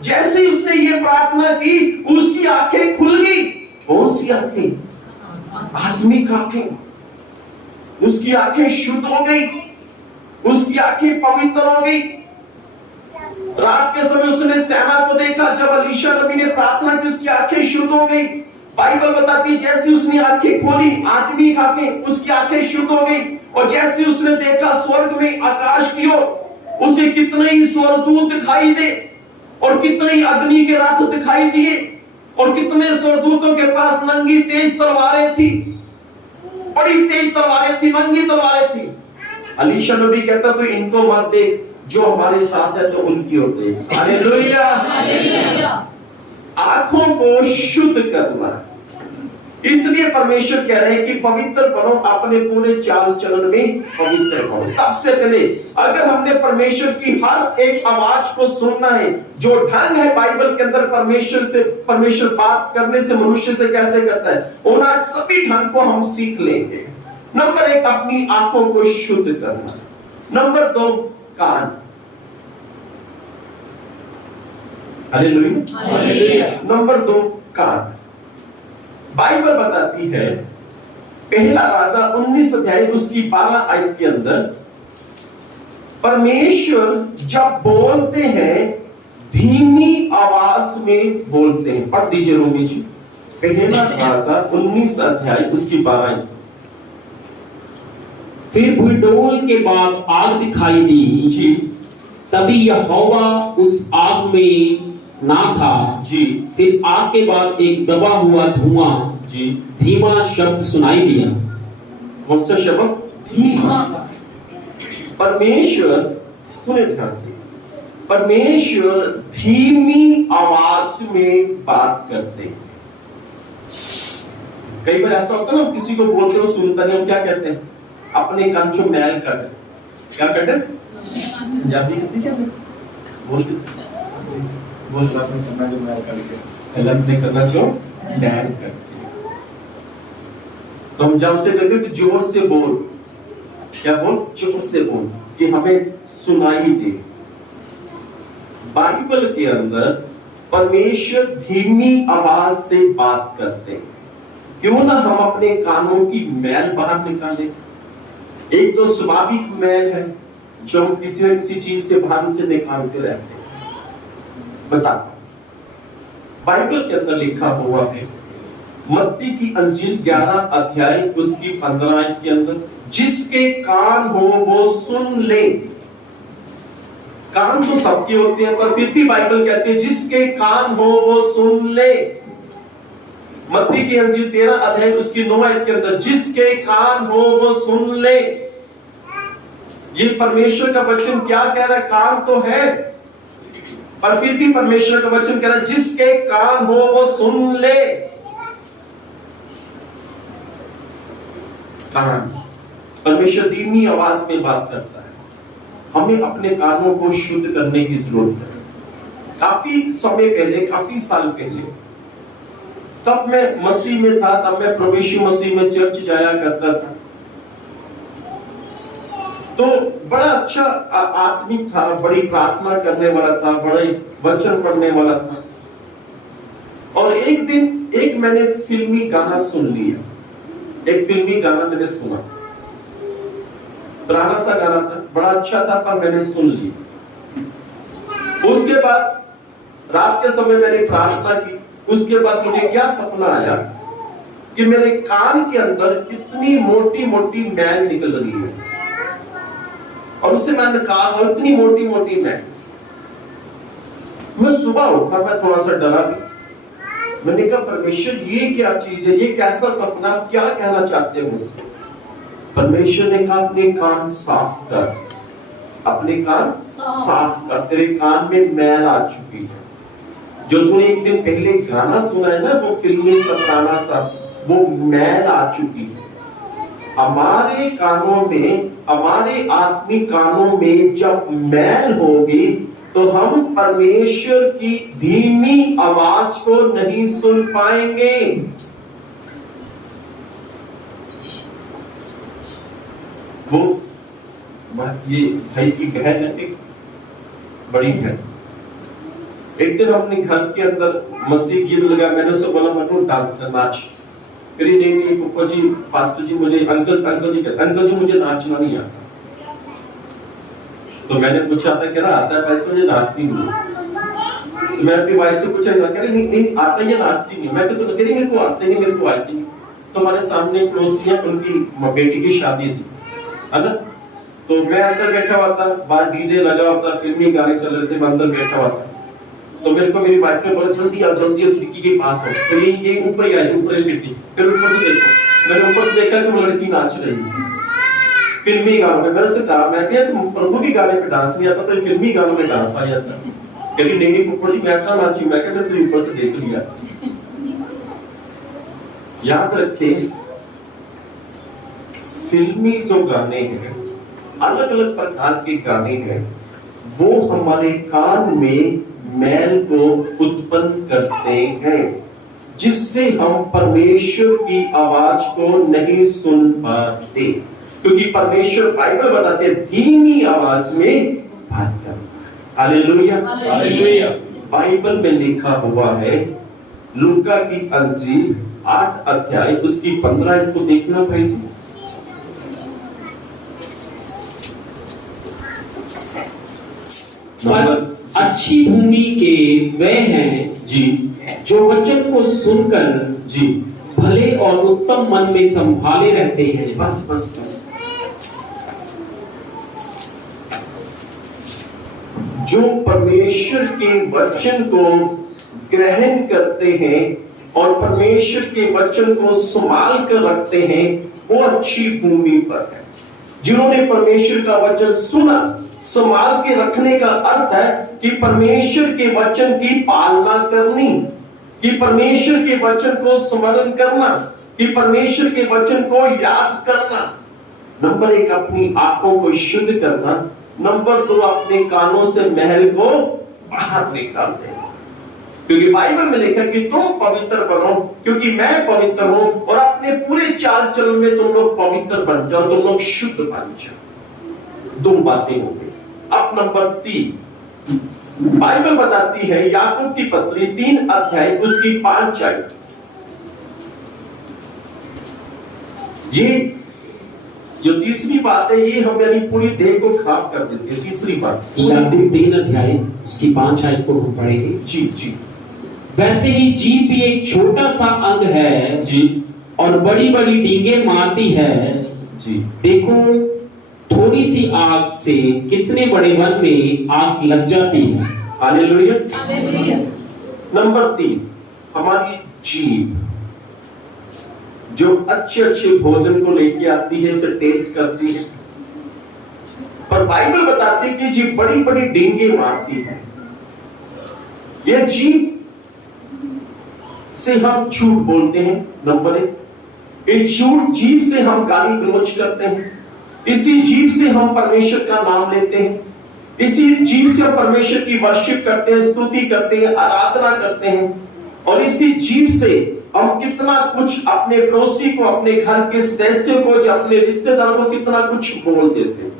जैसे ही उसने ये प्रार्थना की, उसकी आंखें खुल गई। कौन सी आंखें? आत्मिक आंखें। उसकी आंखें शुद्ध हो गई, उसकी आंखें पवित्र हो गई। रात के समय उसने सेना को देखा। जब अलीशा नबी ने प्रार्थना की, उसकी आंखें शुद्ध हो गई। बाइबल बताती है जैसे उसने आंखें खोली, आत्मिक आंखें, उसकी आंखें शुद्ध हो गई। और जैसे उसने देखा स्वर्ग में, आकाश की ओर, उसे कितने ही स्वर्गदूत दिखाई दे और कितने ही अग्नि के रथ दिखाई दिए और कितने स्वर्गदूतों के पास नंगी तेज तलवारें थी, बड़ी तेज तलवारें थी, नंगी तलवारें थी। अलीशा नबी कहता तो इनको मत देख, जो हमारे साथ है तो उनकी ओर देख। हालेलुया। आंखों को शुद्ध करना। इसलिए परमेश्वर कह रहे हैं कि पवित्र बनो, अपने पूरे चाल चलन में पवित्र बनो। सबसे पहले अगर हमने परमेश्वर की हर एक आवाज को सुनना है, जो ढंग है बाइबल के अंदर परमेश्वर बात करने से मनुष्य से कैसे करता है, उन सभी ढंग को हम सीख लेंगे। नंबर 1, अपनी आंखों को शुद्ध करना। नंबर 2, कान। हालेलुया। नंबर 2, कान। बाइबल बताती है पहला राजा 19 अध्याय उसकी 12 आयत के अंदर, परमेश्वर जब बोलते हैं धीमी आवाज में बोलते हैं। पढ़ दीजिए रोमी जी, पहला राजा 19 अध्याय उसकी 12 आयत। फिर भूडोल के बाद आग दिखाई दी जी। तभी यहोवा उस आग में ना था जी। फिर आग के बाद एक दबा हुआ धुआं जी, धीमा शब्द सुनाई दिया। कौन सा शब्द? धीमा। परमेश्वर, सुने ध्यान से, परमेश्वर धीमी आवाज में बात करते हैं। कई बार ऐसा होता है ना, किसी को बोलते हो सुनता नहीं, हम क्या कहते हैं? अपने कान को मैल कर। क्या करते? पंजाबी कहते क्या? बोल बात में करना, जो मैल करके अलग नहीं करना, जो मैल करते। तो हम जब से कहते हैं जोर से बोल, क्या बोल? जोर से बोल कि हमें सुनाई दे। बाइबल के अंदर परमेश्वर धीमी आवाज से बात करते हैं। क्यों ना हम अपने कानों की मैल बाहर निकालें। एक तो स्वाभाविक मैल है जो हम किसी न किसी चीज से बाहर से निकालते रहते हैं। बताता हूं, बाइबल के अंदर लिखा हुआ है मत्ती की अंजील 11 अध्याय उसकी 15 आयत के अंदर, जिसके कान हो वो सुन ले। कान तो सबके होते हैं, पर फिर भी बाइबल कहती है जिसके कान हो वो सुन ले। मत्ती की अंजील 13 अध्याय उसकी 9 आयत के अंदर, जिसके कान हो वो सुन ले। ये परमेश्वर का वचन क्या कह रहा है? कान तो है, पर फिर भी परमेश्वर का वचन कह रहा है जिसके कान हो वो सुन ले। कान, परमेश्वर धीमी आवाज में बात करता है। हमें अपने कानों को शुद्ध करने की जरूरत है। काफी समय पहले, काफी साल पहले, तब मैं मसीह में था, तब मैं प्रभु यीशु मसीह में चर्च जाया करता था। तो बड़ा अच्छा आदमी था, बड़ी प्रार्थना करने वाला था, बड़े वचन पढ़ने वाला था। और एक दिन एक मैंने फिल्मी गाना सुन लिया। एक फिल्मी गाना मैंने सुना, पुराना सा गाना था, बड़ा अच्छा था, पर मैंने सुन लिया। रात के समय मैंने प्रार्थना की, उसके बाद मुझे क्या सपना आया कि मेरे कान के अंदर इतनी मोटी मोटी मैल निकल रही है, और उससे मैंने कहा इतनी मोटी मोटी मैल। मैं सुबह उठा, मैं थोड़ा सा डरा भी, मैंने कहा परमेश्वर ये क्या चीज है, ये कैसा सपना, क्या कहना चाहते हैं मुझसे। परमेश्वर ने कहा अपने कान साफ कर, अपने कान साफ कर, तेरे कान में मैल आ चुकी है। जो तूने एक दिन पहले गाना सुना है ना, वो फिल्मी सपराना सा, वो मैल आ चुकी है। हमारे कानों में, हमारे आत्मिक कानों में जब मैल होगी तो हम परमेश्वर की धीमी आवाज को नहीं सुन पाएंगे। वो ये भाई की बहन है, एक बड़ी है। एक दिन अपने घर के अंदर मसीह गीत लगा, मैंने उसे बोला मनु डांस कर, नाच। करी नहीं फुफा जी, पास्टर जी, मुझे अंकल जी मुझे नाचना नहीं आता। तो मैंने पूछा था, कह रहा आता है, वैसे मुझे नाचती नहीं। तो मैं अपनी वाइफ से पूछा, कह रही नहीं आता, ये नाचती नहीं। मैं तो कह रही मेरे को आते नहीं, मेरे को आती नहीं। तो हमारे सामने पड़ोसी है, उनकी बेटी की शादी थी, है ना। तो मैं अंदर बैठा हुआ था, बाहर डीजे लगा हुआ था, फिल्मी गाने चल रहे थे, मैं अंदर बैठा हुआ था। तो मेरे को मेरी वाइफ ने बोला जल्दी आओ खिड़की के पास हो। तो ये ऊपर ही आई, ऊपर ही बैठी। फिर ऊपर से देखो, मैंने ऊपर से देखा कि वो लड़की नाच रही है फिल्मी गानों में। मैंने उससे कहा, मैं क्या तुम प्रभु के गाने पे डांस नहीं आता, तो फिल्मी गानों में डांस आ जाता। कहती नहीं फुफड़ जी मैं क्या नाची, मैं क्या मैं ऊपर से देख लिया। याद रखें, फिल्मी जो गाने हैं, अलग अलग प्रकार के गाने हैं, वो हमारे कान में मैल को उत्पन्न करते हैं, जिससे हम परमेश्वर की आवाज को नहीं सुन पाते। क्योंकि परमेश्वर बाइबल बताते हैं धीमी आवाज में बात करना। Hallelujah, hallelujah. बाइबल में लिखा हुआ है, लूका की अंजील 8 अध्याय उसकी 15 को देखना प्लीज। पर अच्छी भूमि के वे हैं जी, जो वचन को सुनकर जी, भले और उत्तम मन में संभाले रहते हैं। बस बस बस। जो परमेश्वर के वचन को ग्रहण करते हैं और परमेश्वर के वचन को संभाल कर रखते हैं, वो अच्छी भूमि पर है। जिन्होंने परमेश्वर का वचन सुना, संभाल के रखने का अर्थ है कि परमेश्वर के वचन की पालना करनी, कि परमेश्वर के वचन को स्मरण करना, कि परमेश्वर के वचन को याद करना। नंबर 1 अपनी आंखों को शुद्ध करना, नंबर 2 अपने कानों से महल को बाहर निकाल देना। क्योंकि बाइबल में लिखा कि तुम पवित्र बनो क्योंकि मैं पवित्र हूं, और अपने पूरे चाल चलन में तुम लोग पवित्र बन जाओ, तुम लोग शुद्ध बन जाओ। 2 बातें हो गई। अब नंबर 3 बाइबल बताती है, याकूब की पत्री 3 अध्याय उसकी 5 आयत। ये जो तीसरी बात है, ये हम यानी पूरी देह को खराब कर देती है। तीसरी बात, याकूब 3 अध्याय उसकी 5 आयत को हम पढ़ेंगे। जी जी। वैसे ही जीभ भी एक छोटा सा अंग है जी, और बड़ी बड़ी डींगे मारती है। जी, देखो थोड़ी सी आग से कितने बड़े वन में आग लग जाती है। Hallelujah, hallelujah. नंबर 3 हमारी जीभ, जो अच्छे अच्छे भोजन को लेके आती है, उसे टेस्ट करती है, पर बाइबल बताती है कि जीभ बड़ी बड़ी डींगे मारती है। यह जीभ से हम झूठ बोलते हैं। नंबर 1, इस झूठ जीभ से हम गाली गलौज करते हैं, इसी जीभ से हम परमेश्वर का नाम लेते हैं, इसी जीभ से हम परमेश्वर की वर्शिप करते हैं, स्तुति करते हैं, आराधना करते हैं, और इसी जीभ से हम कितना कुछ अपने पड़ोसी को, अपने घर के सदस्य को, अपने रिश्तेदारों को कितना कुछ बोल देते हैं।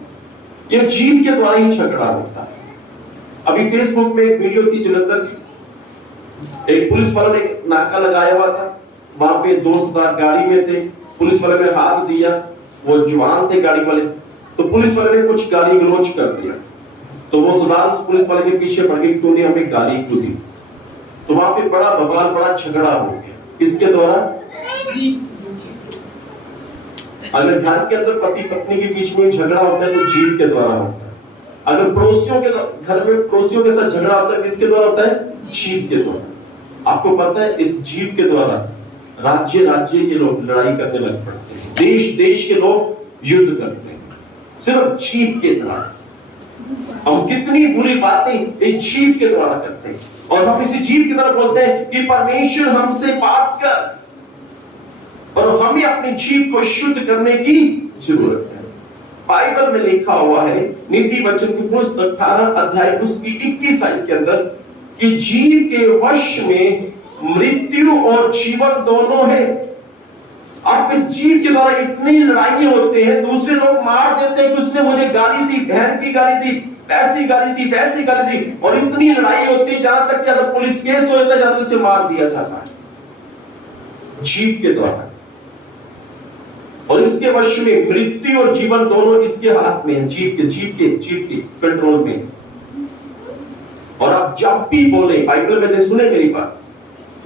यह जीभ के द्वारा ही झगड़ा होता है। अभी फेसबुक में एक वीडियो थी जलंधर की, एक पुलिस वाला ने नाका लगाया हुआ था, वहां पे 2 सरदार गाड़ी में थे, पुलिस वाले ने हाथ दिया, वो जवान थे गाड़ी वाले, तो पुलिस वाले ने कुछ गाली गलौज कर दिया, तो वो सरदार उस पुलिस वाले के पीछे पड़ गई, तूने हमें गाली क्यों दी। तो वहां पे बड़ा बवाल, बड़ा झगड़ा हो गया। किसके द्वारा? अगर घर के अंदर पति पत्नी के बीच में झगड़ा होता है तो जीभ के द्वारा होता है। अगर पड़ोसियों के घर में पड़ोसियों के साथ झगड़ा होता है, किसके द्वारा होता है? जीभ के द्वारा। आपको पता है इस जीभ के द्वारा राज्य राज्य के लोग लड़ाई करने लग पड़ते हैं, देश देश के लोग युद्ध करते हैं, सिर्फ जीभ के द्वारा। हम कितनी बुरी बातें इस जीभ के द्वारा करते हैं, और हम इसी जीभ की तरफ बोलते हैं कि परमेश्वर हमसे बात कर, और हमें अपनी जीभ को शुद्ध करने की जरूरत है। बाइबल में लिखा हुआ है नीति वचन की पुस्तक 18 अध्याय उसकी 21 आयत के अंदर कि जीव के वश में मृत्यु और जीवन दोनों है। अब इस जीव के द्वारा इतनी लड़ाई होते हैं, दूसरे लोग मार देते हैं कि उसने मुझे गाली दी, बहन की गाली दी, ऐसी गाली दी, वैसी गाली दी, और इतनी लड़ाई होती है जहां तक कि अगर पुलिस केस हो जाता है तो उसे मार दिया जाता है जीव के द्वारा। और इसके वश में मृत्यु और जीवन दोनों इसके हाथ में है, जीव के कंट्रोल में। और आप जब भी बोले, बाइबल में सुने मेरी बात,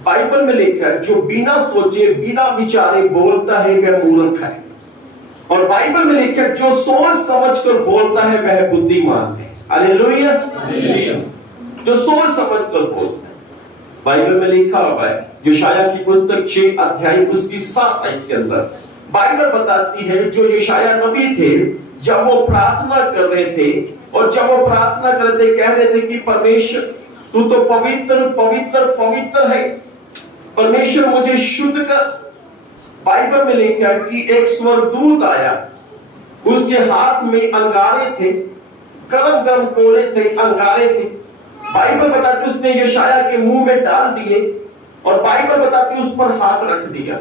बाइबल में लिखा है जो बिना सोचे बिना विचारे बोलता है वह मूर्ख है, और बाइबल में लिखा है जो सोच समझकर बोलता है वह बुद्धिमान है। हालेलुया। जो सोच समझकर बोलता है, बाइबल में लिखा हुआ है यशायाह की पुस्तक 6 अध्याय उसकी 7 आयत के अंदर बाइबल बताती है जो यशायाह नबी थे जब वो प्रार्थना कर रहे थे, और जब वो प्रार्थना कर रहे थे कह रहे थे कि परमेश्वर तू तो पवित्र पवित्र पवित्र है, परमेश्वर मुझे शुद्ध कर। बाइबल में लिखा है कि एक स्वर्गदूत आया, उसके हाथ में अंगारे थे, गरम गरम कोले थे, अंगारे थे। बाइबल बताती उसने यशायाह के मुंह में डाल दिए, और बाइबल बताती उस पर हाथ रख दिया।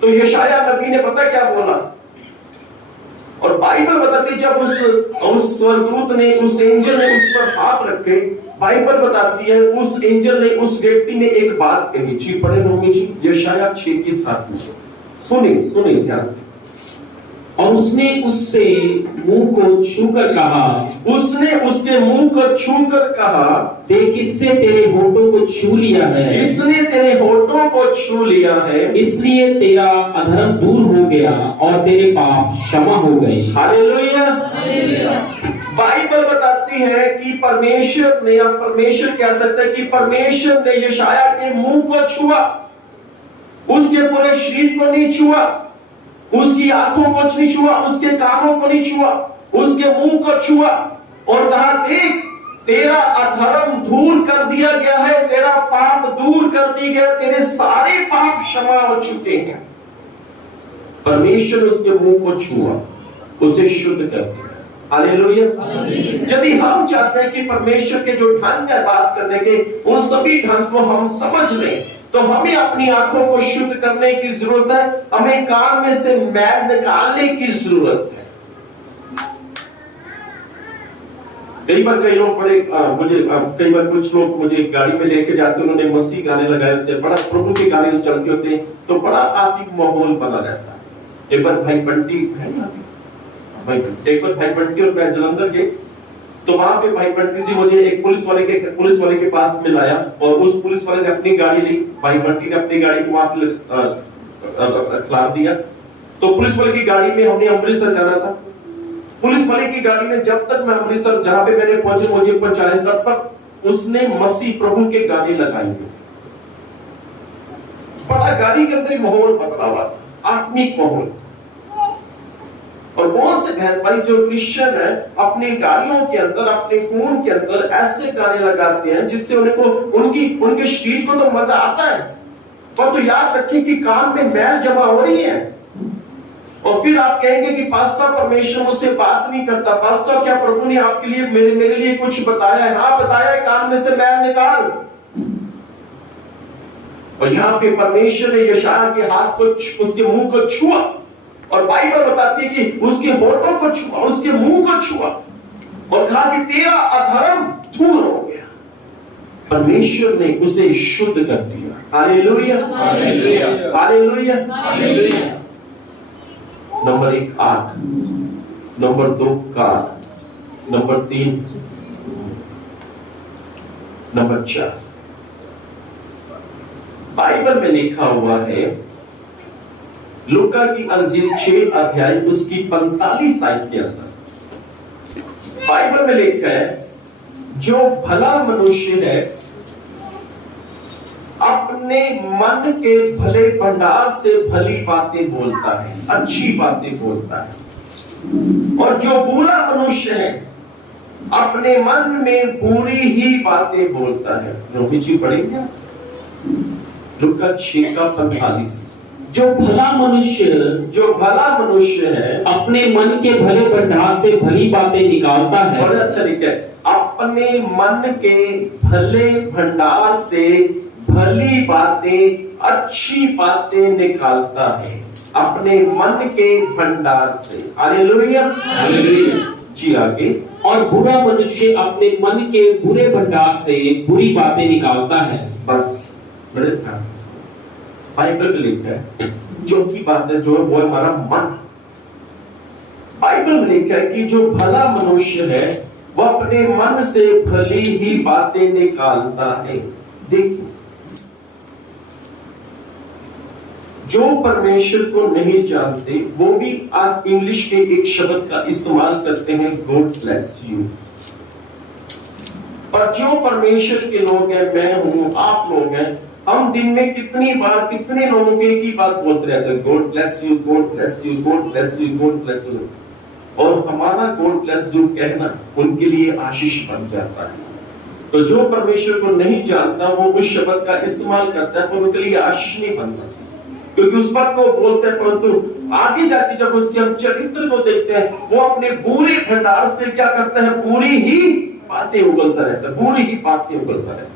तो यशायाह नबी ने पता क्या बोला, और बाइबल बताती जब उस स्वर्गदूत ने, उस एंजल ने उस पर हाथ रखे, बाइबल बताती है उस एंजल ने, उस व्यक्ति ने एक बात कही। जी पढ़े होंगे जी यशायाह 6 की 7 में, सुने ध्यान से। और उसने उससे मुंह को छूकर कहा, उसने उसके मुंह को छूकर कहा, देख इससे तेरे होठों को छू लिया है, इसने तेरे होठों को छू लिया है, इसलिए तेरा अधर्म दूर हो गया और तेरे पाप क्षमा हो गए। हालेलुया। बाइबल बताती है कि परमेश्वर ने, या परमेश्वर कह सकते हैं कि परमेश्वर ने यशायाह के मुंह को छुआ, उसके पूरे शरीर को नहीं छुआ, उसकी आंखों को नहीं छुआ, उसके कानों को नहीं छुआ, उसके मुंह को छुआ, और कहा देख तेरा अधर्म दूर कर दिया गया है, तेरा पाप दूर कर दिया गया, तेरे सारे पाप क्षमा हो चुके हैं। परमेश्वर ने उसके मुंह को छुआ, उसे शुद्ध कर दिया। हालेलुया। यदि हम चाहते हैं कि परमेश्वर के जो ढंग है बात करने के, उन सभी ढंग को हम समझ लें, तो हमें अपनी आंखों को शुद्ध करने की जरूरत है, हमें कान में से मैल निकालने की जरूरत है। कई बार कई लोग कई बार कुछ लोग मुझे गाड़ी में लेके जाते, उन्होंने मसीह गाने लगाए होते हैं, बड़ा प्रभु के गाने चलते होते हैं, तो बड़ा आत्मिक माहौल बना रहता है। एक बार भाई बंटी है यहाँ पे, एक बार भाई बंटी और मैं जलंधर गए, तो वहां पे भाई बंटी जी मुझे एक पुलिस वाले के पास में लाया, और उस पुलिस वाले ने अपनी गाड़ी ली, भाई बंटी ने अपनी गाड़ी को वहां खिला दिया। तो पुलिस वाले की गाड़ी में हमने अमृतसर जाना था, पुलिस वाले की गाड़ी ने जब तक मैं अमृतसर जहां पे मैंने पहुंचे मुझे पहुंचाया, तब तक उसने मसीह प्रभु के गाने लगाए। बड़ा गाड़ी के अंदर माहौल बदला हुआ, आत्मिक माहौल। और बहुत से बहन भाई जो क्रिश्चियन है अपनी गाड़ियों के अंदर, अपने फोन के अंदर ऐसे गाने लगाते हैं जिससे उनके शरीर को तो मजा आता है, पर तो याद रखें कि कान में मैल जमा हो रही है। और फिर आप कहेंगे कि पास्टर परमेश्वर मुझसे बात नहीं करता, पास्टर क्या प्रभु ने आपके लिए मेरे लिए कुछ बताया है? हाँ बताया है, कान में से मैल निकाल। और यहाँ पे परमेश्वर ने यशायाह के हाथ को, उसके मुंह को छुआ, और बाइबल बताती है कि उसके होठों को छुआ, उसके मुंह को छुआ, और कहा कि तेरा अधर्म दूर हो गया। परमेश्वर ने उसे शुद्ध कर दिया। Hallelujah, hallelujah, hallelujah, hallelujah. Number 1 आंख, नंबर 2 कान, नंबर 3, नंबर 4 में लिखा हुआ है, लूका की अंजील 6 अध्याय उसकी 45 आयत के अंदर बाइबल में लिखा है, जो भला मनुष्य है अपने मन के भले भंडार से भली बातें बोलता है, अच्छी बातें बोलता है, और जो बुरा मनुष्य है अपने मन में बुरी ही बातें बोलता है। रोहित जी पढ़ेंगे लूका 6 का 45। जो भला मनुष्य है अपने मन के भले भंडार से भली बातें निकालता है। बड़ा अच्छा लिखा है, अपने मन के भले भंडार से भली बातें, अच्छी बातें निकालता है, अपने मन के भंडार से। Hallelujah, hallelujah. जी आगे। और बुरा मनुष्य अपने मन के बुरे भंडार से बुरी बातें निकालता है। बस बड़े ध्यान से सुनो, बाइबल में लिखा है जो की बात है, जो है वो हमारा मन। बाइबल में लिखा है कि जो भला मनुष्य है वो अपने मन से भली ही बातें निकालता है। देखिए, जो परमेश्वर को नहीं जानते वो भी आज इंग्लिश के एक शब्द का इस्तेमाल करते हैं, गॉड ब्लेस यू। पर जो परमेश्वर के लोग हैं, मैं हूं, आप लोग हैं, हम दिन में कितनी बार कितने लोगों के एक ही बात बोलते रहते हैं, God bless you, God bless you, God bless you, God bless you. और हमारा गॉड ब्लेस यू कहना उनके लिए आशीष बन जाता है। तो जो परमेश्वर को नहीं जानता वो उस शब्द का इस्तेमाल करता है, पर उनके लिए आशीष नहीं बनता, क्योंकि उस बात को बोलते हैं, परंतु आगे जाके जब उसके हम चरित्र को देखते हैं, वो अपने बुरे भंडार से क्या करते हैं, बुरी ही बातें उगलता रहता है, बुरी ही बातें उगलता रहता है।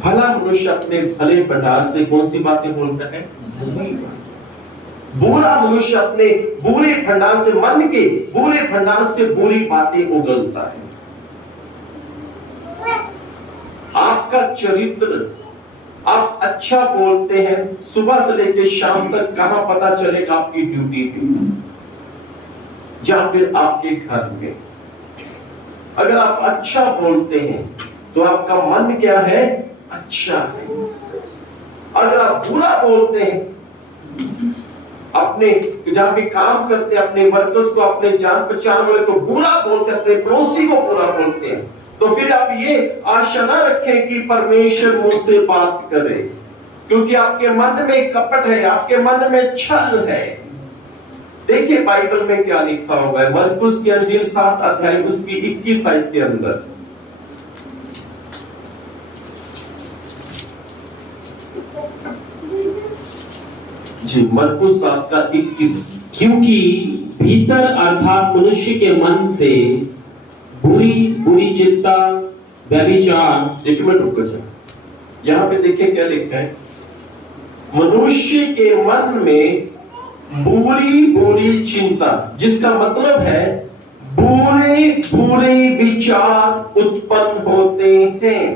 भला मनुष्य अपने भले भंडार से कौन सी बातें बोलता है, बुरा मनुष्य अपने बुरे भंडार से, मन के बुरे भंडार से बुरी बातें उगलता है। आपका चरित्र, आप अच्छा बोलते हैं, सुबह से लेकर शाम तक कहां पता चलेगा, आपकी ड्यूटी पे या फिर आपके घर में। अगर आप अच्छा बोलते हैं तो आपका मन क्या है, अच्छा है। अगर आप बुरा बोलते हैं, अपने जहां भी काम करते हैं, अपने वर्कर्स को, अपने जान पहचान वाले को बुरा बोलते हैं, अपने पड़ोसी को बुरा बोलते हैं, तो फिर आप ये आशा ना रखें कि परमेश्वर मुझसे बात करे, क्योंकि आपके मन में कपट है, आपके मन में छल है। देखिए बाइबल में क्या लिखा हुआ है, मरकुस की अंजील 7 अध्याय उसकी 21 आयत के अंदर। जी, मरकुस 7 का 21। क्योंकि भीतर अर्थात मनुष्य के मन से बुरी चिंता, व्यभिचार। एक मिनट रुको जी, यहाँ पे देखिए क्या लिखा है, मनुष्य के मन में बुरी चिंता, जिसका मतलब है बुरे विचार उत्पन्न होते हैं।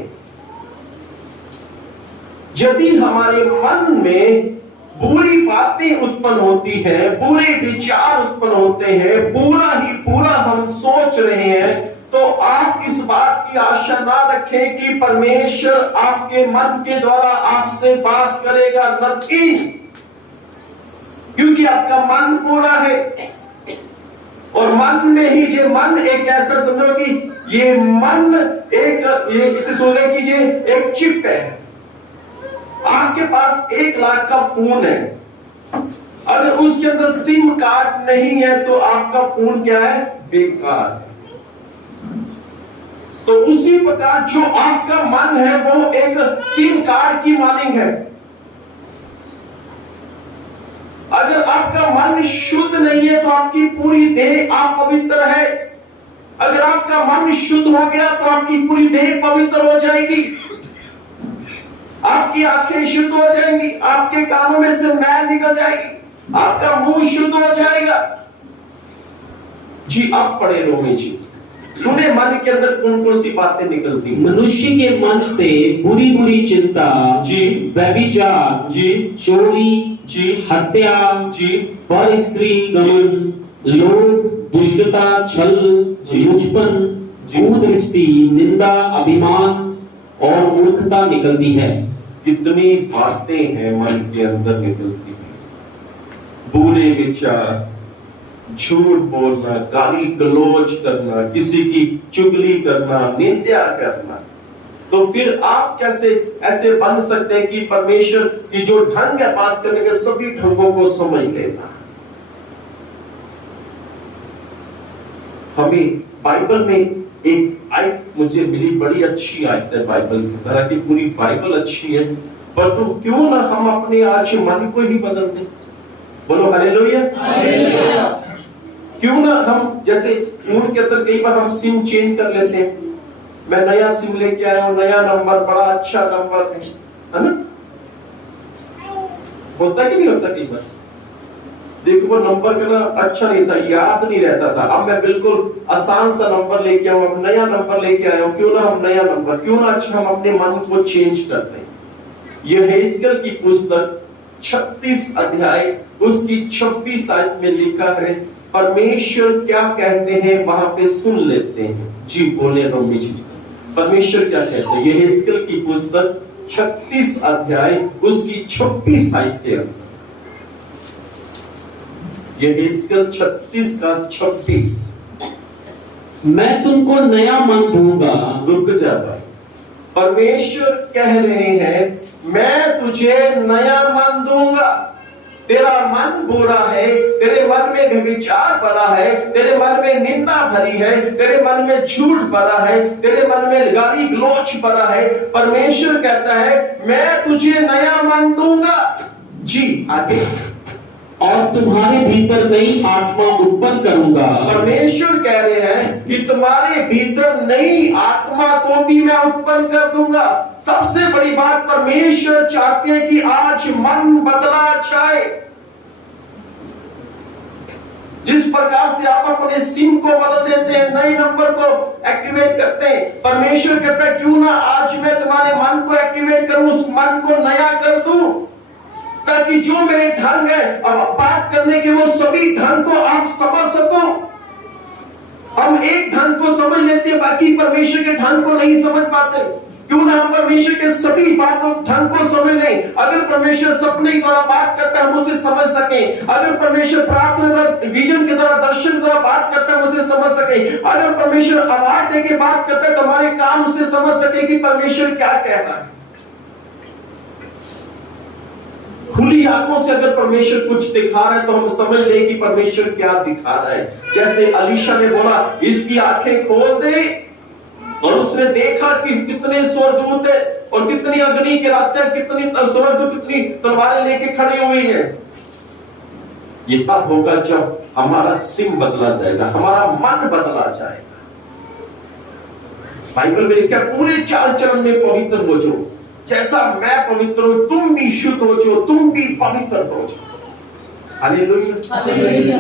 यदि हमारे मन में बुरी बातें उत्पन्न होती है, बुरे विचार उत्पन्न होते हैं, पूरा ही पूरा हम सोच रहे हैं, तो आप इस बात की आशा ना रखें कि परमेश्वर आपके मन के द्वारा आपसे बात करेगा, नहीं, क्योंकि आपका मन पूरा है। और मन में ही, ये मन एक ऐसा समझो कि ये मन ये इसे सोचे कि ये एक चिप है। आपके पास 1 लाख का फोन है, अगर उसके अंदर सिम कार्ड नहीं है तो आपका फोन क्या है, बेकार है। तो उसी प्रकार जो आपका मन है वो एक सिम कार्ड की मालिक है। अगर आपका मन शुद्ध नहीं है तो आपकी पूरी देह अपवित्र है। अगर आपका मन शुद्ध हो गया तो आपकी पूरी देह पवित्र हो जाएगी, आपकी आंखें शुद्ध हो जाएंगी, आपके कानों में से मैल निकल जाएगी, आपका मुंह शुद्ध हो जाएगा। जी आप पढ़े रोमी जी, सुने मन के अंदर कौन कौन सी बातें निकलती हैं। मनुष्य के मन से बुरी चिंता, जी, व्यभिचार, जी, चोरी, जी, हत्या, जी, पर स्त्री गमन, लोभ, दुष्टता, छल, लुचपन, कुदृष्टि, निंदा, अभिमान और मूर्खता निकलती है। कितनी बातें हैं मन के अंदर निकलती हैं, बुरे विचार, झूठ बोलना, गाली गलौज करना, किसी की चुगली करना, निंदा करना। तो फिर आप कैसे ऐसे बन सकते हैं कि परमेश्वर की जो ढंग है बात करने के सभी ढंगों को समझ लेना। हमें बाइबल में एक आयत मुझे मिली, बड़ी अच्छी आयत है बाइबल की तरह की, पूरी बाइबल अच्छी है, पर तो क्यों ना हम अपने आज मन को ही बदल दें। बोलो हालेलुया। क्यों ना हम जैसे फोन के अंदर कई बार हम सिम चेंज कर लेते हैं, मैं नया सिम लेके आया हूं, नया नंबर, बड़ा अच्छा नंबर है ना, होता कि नहीं होता कई बार। देखो वो नंबर का अच्छा नहीं था, याद नहीं रहता था, अब मैं बिल्कुल आसान सा नंबर लेके आया हूं, नया नंबर लेके आया हूं, क्यों ना हम नया नंबर, क्यों ना अच्छा हम अपने मन को चेंज करते हैं। यह हेस्केल की पुस्तक 36 अध्याय उसकी 26 आयत में लिखा है, परमेश्वर क्या कहते हैं वहां पे सुन लेते हैं। जी बोले रोमी जी, परमेश्वर क्या कहते हैं। यह हेस्केल की पुस्तक 36 अध्याय उसकी 26 आयत के अंदर, यह हेस्केल 36 का 26, मैं तुमको नया मन दूंगा। रुक जा भाई, परमेश्वर कह रहे हैं मैं तुझे नया मन दूंगा। तेरा मन बुरा है, तेरे मन में व्यभिचार भरा है, तेरे मन में निंदा भरी है, तेरे मन में झूठ भरा है, तेरे मन में गाली गलौज भरा है। परमेश्वर कहता है मैं तुझे नया मन दूंगा। जी आगे, और तुम्हारे भीतर नई आत्मा उत्पन्न करूंगा। परमेश्वर कह रहे हैं कि तुम्हारे भीतर नई आत्मा को भी मैं उत्पन्न कर दूंगा। सबसे बड़ी बात परमेश्वर चाहते हैं कि आज मन बदला जाए। जिस प्रकार से आप अपने सिम को बदल देते हैं, नए नंबर को एक्टिवेट करते हैं, परमेश्वर कहता है क्यों ना आज मैं तुम्हारे मन को एक्टिवेट करूं, उस मन को नया कर दूं, ताकि जो मेरे ढंग है अब बात करने के वो सभी ढंग को आप समझ सको। हम एक ढंग को समझ लेते हैं, बाकी परमेश्वर के ढंग को नहीं समझ पाते। क्यों ना हम परमेश्वर के सभी बातों ढंग को समझ लें। अगर परमेश्वर सपने के द्वारा बात करता है हम उसे समझ सकें, अगर परमेश्वर प्रार्थना द्वारा, विजन के द्वारा, दर्शन द्वारा बात करता है हम उसे समझ सकें, अगर परमेश्वर आवाज देके बात करता है तो हमारे कान उसे समझ सके कि परमेश्वर क्या कह रहा है। खुली आंखों से अगर परमेश्वर कुछ दिखा रहा है तो हम समझ ले कि परमेश्वर क्या दिखा रहा है। जैसे अलीशा ने बोला इसकी आंखें खोल दे, और उसने देखा कि कितने स्वर्गदूत है और कितनी अग्नि के रास्ते, कितनी स्वर्गदूत कितनी तलवारें लेके खड़ी हुई है। ये तब होगा जब हमारा सिम बदला जाएगा, हमारा मन बदला जाएगा। बाइबल में लिखा पूरे चाल चलन में पवित्र हो जाओ, जैसा मैं पवित्र हूं तुम भी शुद्ध हो जाओ, तुम भी पवित्र हो जाओ। Hallelujah, hallelujah.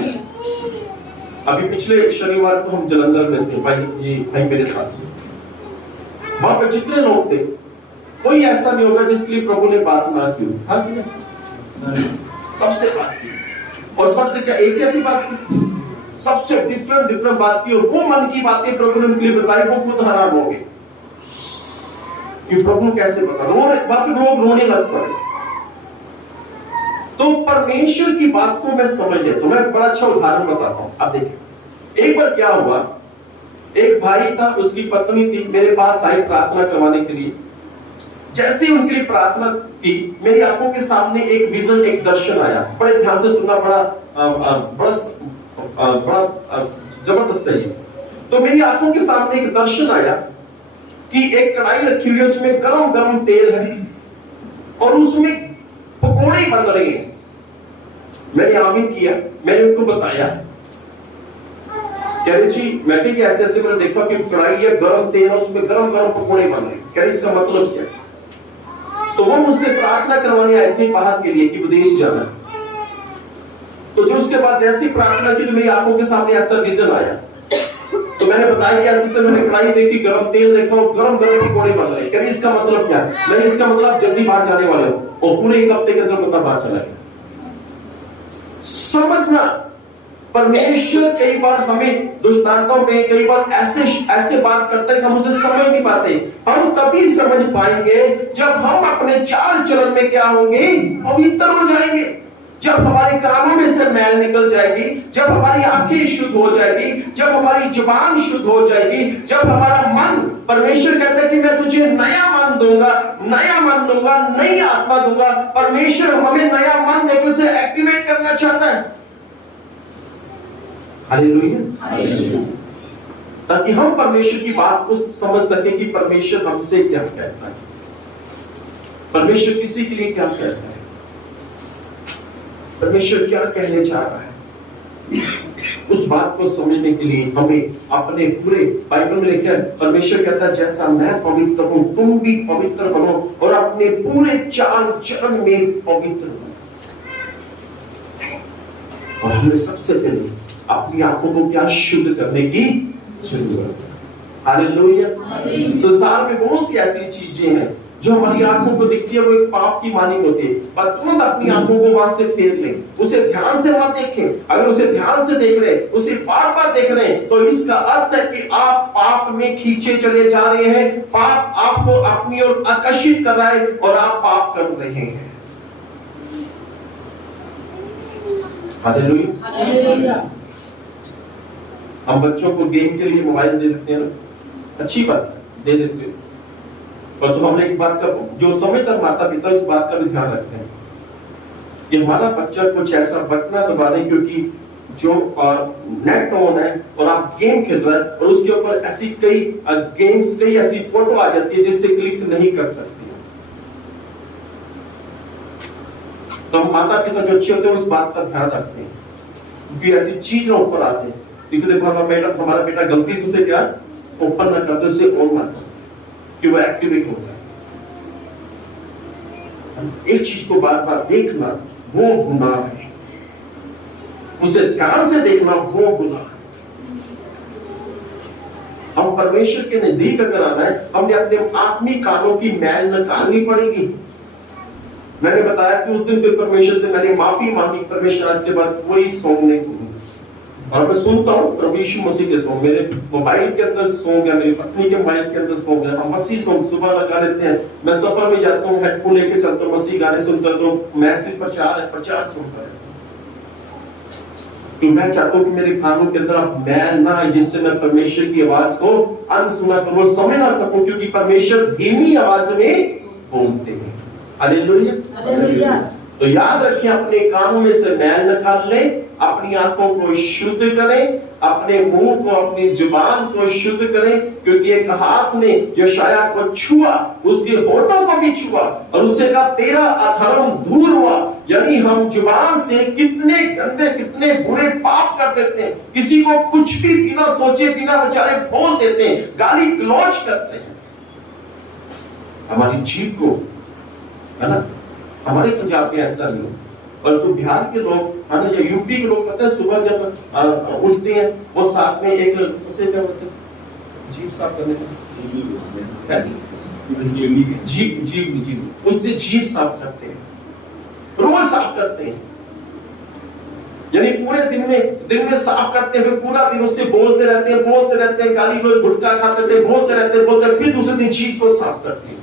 अभी पिछले शनिवार को हम जलंधर में थे, भाई मेरे साथ, वहां पर जितने लोग थे कोई ऐसा नहीं होगा जिसके लिए प्रभु ने बात ना की हो। सबसे बात की, और सबसे क्या एक जैसी बात की, सबसे डिफरेंट बात की, और वो मन की बातें प्रभु ने उनके लिए बताई, वो खुद हैरान हो गए कि प्रभु कैसे बता, लोग रोने लग पड़े। तो परमेश्वर की बात को मैं समझ लेता हूं। मैं एक बड़ा अच्छा उदाहरण बताता हूं। अब देखिए, एक बार क्या हुआ, एक भाई था, उसकी पत्नी थी, मेरे पास आई प्रार्थना करवाने के लिए। जैसे ही उनके लिए प्रार्थना की, मेरी आंखों के सामने एक विजन, एक दर्शन आया। बड़े ध्यान से सुनना, बड़ा जबरदस्त है। तो मेरी आंखों के सामने एक दर्शन आया कि एक कढ़ाई रखी हुई है, उसमें गरम गरम तेल है और उसमें पकौड़े बन रहे हैं। मैंने आमीन किया, मैंने उनको बताया, कह रहे जी मैं कि ऐसे ऐसे मैंने देखा कि कढ़ाई है, गरम तेल है, उसमें गरम गरम पकौड़े बन रहे। कह रहे इसका मतलब क्या? तो वो मुझसे प्रार्थना करवाने आए थे बाहर के लिए कि विदेश जाना। तो जो उसके बाद जैसी प्रार्थना की तो मेरी आंखों के सामने ऐसा विजन आया। तो मैंने बताया कि ऐसे से मैंने कढ़ाई देखी, गरम तेल देखा और गरम गरम पकौड़े बन रहे। कह रहे इसका मतलब क्या? मैंने इसका मतलब जल्दी बाहर जाने वाले हो, और पूरे एक हफ्ते के अंदर पता बाहर चला गया। समझना, परमेश्वर कई बार हमें दुष्टांतों में कई बार ऐसे बात करता है कि हम उसे समझ नहीं पाते। हम तभी समझ पाएंगे जब हम अपने चाल चलन में क्या होंगे, पवित्र हो जाएंगे। जब हमारे कानों में से मैल निकल जाएगी, जब हमारी आंखें शुद्ध हो जाएगी, जब हमारी जुबान शुद्ध हो जाएगी, जब हमारा मन, परमेश्वर कहता है कि मैं तुझे नया मन दूंगा, नया मन दूंगा, नई आत्मा दूंगा। परमेश्वर हमें नया मन देकर उसे एक्टिवेट करना चाहता है। हालेलुया। ताकि हम परमेश्वर की बात को समझ सके कि परमेश्वर हमसे क्या कहता है, परमेश्वर किसी के लिए क्या कहता है, परमेश्वर क्या कहने चाह रहा है। उस बात को समझने के लिए हमें अपने पूरे बाइबल में लिखा है, परमेश्वर कहता है जैसा मैं पवित्र हूं तुम भी पवित्र बनो और अपने पूरे चाल चलन में पवित्र बनो। और हमें सबसे पहले अपनी आंखों को क्या शुद्ध करने की जरूरत है। हालेलुया। संसार में बहुत सी ऐसी चीजें हैं जो हमारी आंखों को दिखती है, वो एक पाप की मानी होती है, पर तुरंत अपनी आंखों को वहां से फेर लें, उसे ध्यान से मत देखें। अगर उसे ध्यान से देख रहे, उसे बार बार देख रहे हैं, तो इसका अर्थ है कि आप पाप में खींचे चले जा रहे हैं, पाप आपको अपनी ओर आकर्षित कर रहा है और आप पाप कर रहे हैं। हालेलुया। हम बच्चों को गेम के लिए मोबाइल दे देते हैं ना, अच्छी बात दे देते हैं, पर तो हमने एक बात का, जो समय तक माता पिता इस बात का भी ध्यान रखते हैं कि हमारा बच्चा कुछ ऐसा बटना दबा दे, क्योंकि जो नेट ऑन है और आप गेम खेल रहे हैं और उसके ऊपर ऐसी कई गेम्स, कई ऐसी फोटो आ जाती है जिससे क्लिक नहीं कर सकते। तो माता पिता जो अच्छे होते हैं उस बात का ध्यान रखते हैं, क्योंकि ऐसी चीज ऊपर आते हैं। देखो हमारा बेटा गलती से उसे क्या ओपन ना कर दे, उसे ऑन ना कर, कि वो एक्टिवेट हो जाए। एक चीज को बार बार देखना वो गुनाह है, उसे ध्यान से देखना वो गुनाह है। हम परमेश्वर के नजदीक अगर आना है, हमने अपने आत्मिक कानों की मैल निकालनी पड़ेगी। मैंने बताया कि उस दिन फिर परमेश्वर से मैंने माफी मांगी, परमेश्वर आज के बाद कोई सॉन्ग नहीं सुनी। और मैं सुनता हूँ प्रभु यीशु मसीह के सॉन्ग, मेरे मोबाइल के अंदर सॉन्ग है, मेरी पत्नी के मोबाइल के अंदर सॉन्ग है, हम मसीह सॉन्ग सुबह लगा लेते हैं। मैं सफर में जाता हूँ, हेडफोन लेके चलता हूँ, मसीह गाने सुनता हूँ, मैसेज प्रचार सुनता रहता हूँ। तो मैं चाहता हूँ कि मेरे कानों के अंदर मैल ना आए, जिससे मैं परमेश्वर की आवाज को अनसुना करूँ, समझ ना सकूं, क्योंकि परमेश्वर धीमी आवाज में बोलते हैं। हालेलुया। तो याद रखिए, अपने कानों में से मैल निकाल लें, अपनी आंखों को शुद्ध करें, अपने मुंह को, अपनी जुबान को शुद्ध करें, क्योंकि एक हाथ ने यशायाह को छुआ, उसके होठों को भी छुआ और उससे कहा तेरा अधर्म दूर हुआ। यानी हम जुबान से कितने गंदे, कितने बुरे पाप कर देते हैं, किसी को कुछ भी बिना सोचे बिना बेचारे बोल देते हैं, गाली गलौज करते हैं। हमारी जीभ को, है ना, हमारे पंजाब में ऐसा नहीं, परंतु बिहार के लोग, है ना, या यूपी के लोग, पता है सुबह जब उठते हैं वो साथ में एक, उसे क्या बोलते हैं, जीभ साफ करने का, जीभ, उससे जीभ साफ करते हैं, रोज साफ करते हैं। यानी पूरे दिन में साफ करते हैं, फिर पूरा दिन उससे बोलते रहते हैं, गाली गलौज, गुटखा खाते थे, बोलते रहते, फिर दूसरे दिन जीभ को साफ करते हैं।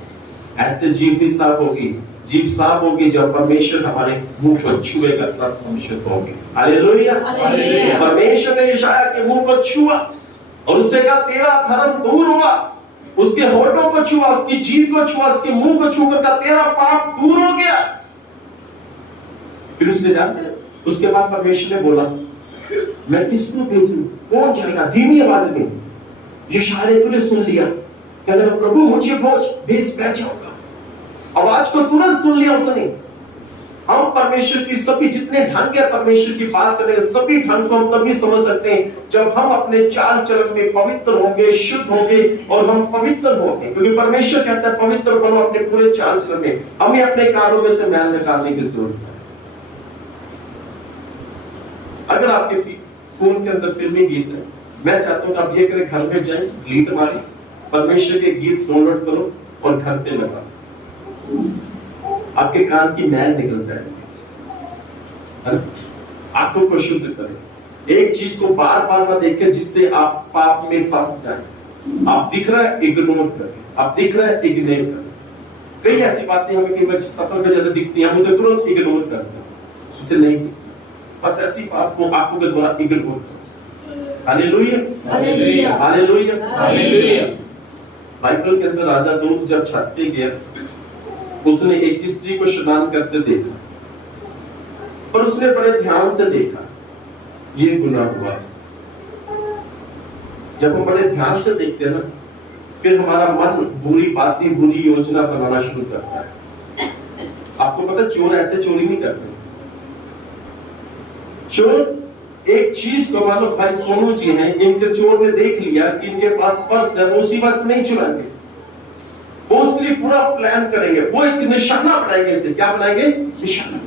ऐसे जीभ भी साफ होगी, जीभ साफ होगी जब परमेश्वर हमारे मुंह को छुएगा, तब हम शुद्ध होंगे। हालेलुया। परमेश्वर ने यशायाह के मुंह को छुआ और उससे कहा तेरा धर्म दूर हुआ, उसके होठों को छुआ, उसकी जीभ को छुआ, उसके मुंह को छूकर कहा तेरा पाप दूर हो गया। फिर उसने, जानते हैं, उसके बाद परमेश्वर ने बोला मैं किसको भेजूं, कौन जाएगा? धीमी आवाज में यशायाह ने तूने सुन लिया, कहने लगा प्रभु मुझे भेज, मैं जाऊंगा। आवाज को तुरंत सुन लिया उसने। हम परमेश्वर की सभी जितने ढंग है परमेश्वर की बात करें, सभी ढंग को हम तभी समझ सकते हैं जब हम अपने चाल चलन में पवित्र होंगे, शुद्ध होंगे और हम पवित्र होंगे, क्योंकि परमेश्वर कहता है पवित्र बनो अपने पूरे चाल चलन में। हमें अपने कानों में से मैल निकालने की जरूरत है। अगर आपके फोन के अंदर फिल्मी गीत है, मैं चाहता हूं कि आप ये करें, घर में जाए, डिलीट मारे, परमेश्वर के गीत डाउनलोड करो और घर पे लगा, आपके कान की मैल निकल जाएगी, आंखों को शुद्ध करें, एक चीज को बार बार ना देखें जिससे आप पाप में फंस जाए। आप दिख रहा है इग्नोर करें, आप दिख रहा है इग्नोर करें। कई ऐसी बातें हमें कई बार सफर में ज्यादा दिखती हैं, हम उसे तुरंत इग्नोर करते हैं, इसे नहीं, बस ऐसी बात को आंखों के द्वारा इग्नोर करें। Hallelujah hallelujah hallelujah hallelujah. Bible के अंदर राजा दूत जब छत पे गया, उसने एक स्त्री को स्नान करते देखा, और उसने बड़े ध्यान से देखा, ये गुनाह हुआ। जब हम बड़े ध्यान से देखते हैं ना, फिर हमारा मन बुरी बातें, बुरी योजना बनाना शुरू करता है। आपको पता, चोर ऐसे चोरी नहीं करते। चोर एक चीज को, मान लो भाई सोनू जी हैं, इनके चोर ने देख लिया कि इनके पास पर्स है, वो उसी वक्त नहीं चुराएंगे, वो उसके लिए पूरा प्लान करेंगे, वो एक निशाना बनाएंगे। इसे क्या बनाएंगे? निशाना।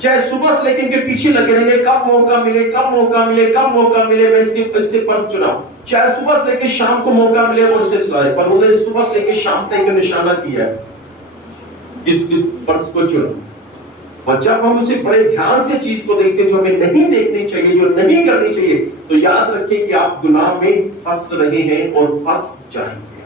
चाहे सुबह से लेकर इनके पीछे लगे रहेंगे, कब मौका मिले, कब मौका मिले, कब मौका मिले, मैं इससे पर्स चुराऊं। चाहे सुबह से लेकर शाम को मौका मिले वो उससे चुराए, पर उन्होंने सुबह से लेकर शाम तक निशाना किया है, इसके पर्स को चुराओ। और जब हम उसे बड़े ध्यान से चीज को देखते हैं जो हमें नहीं देखनी चाहिए, जो नहीं करनी चाहिए, तो याद रखें कि आप गुनाह में फंस रहे हैं और फंस जाएंगे।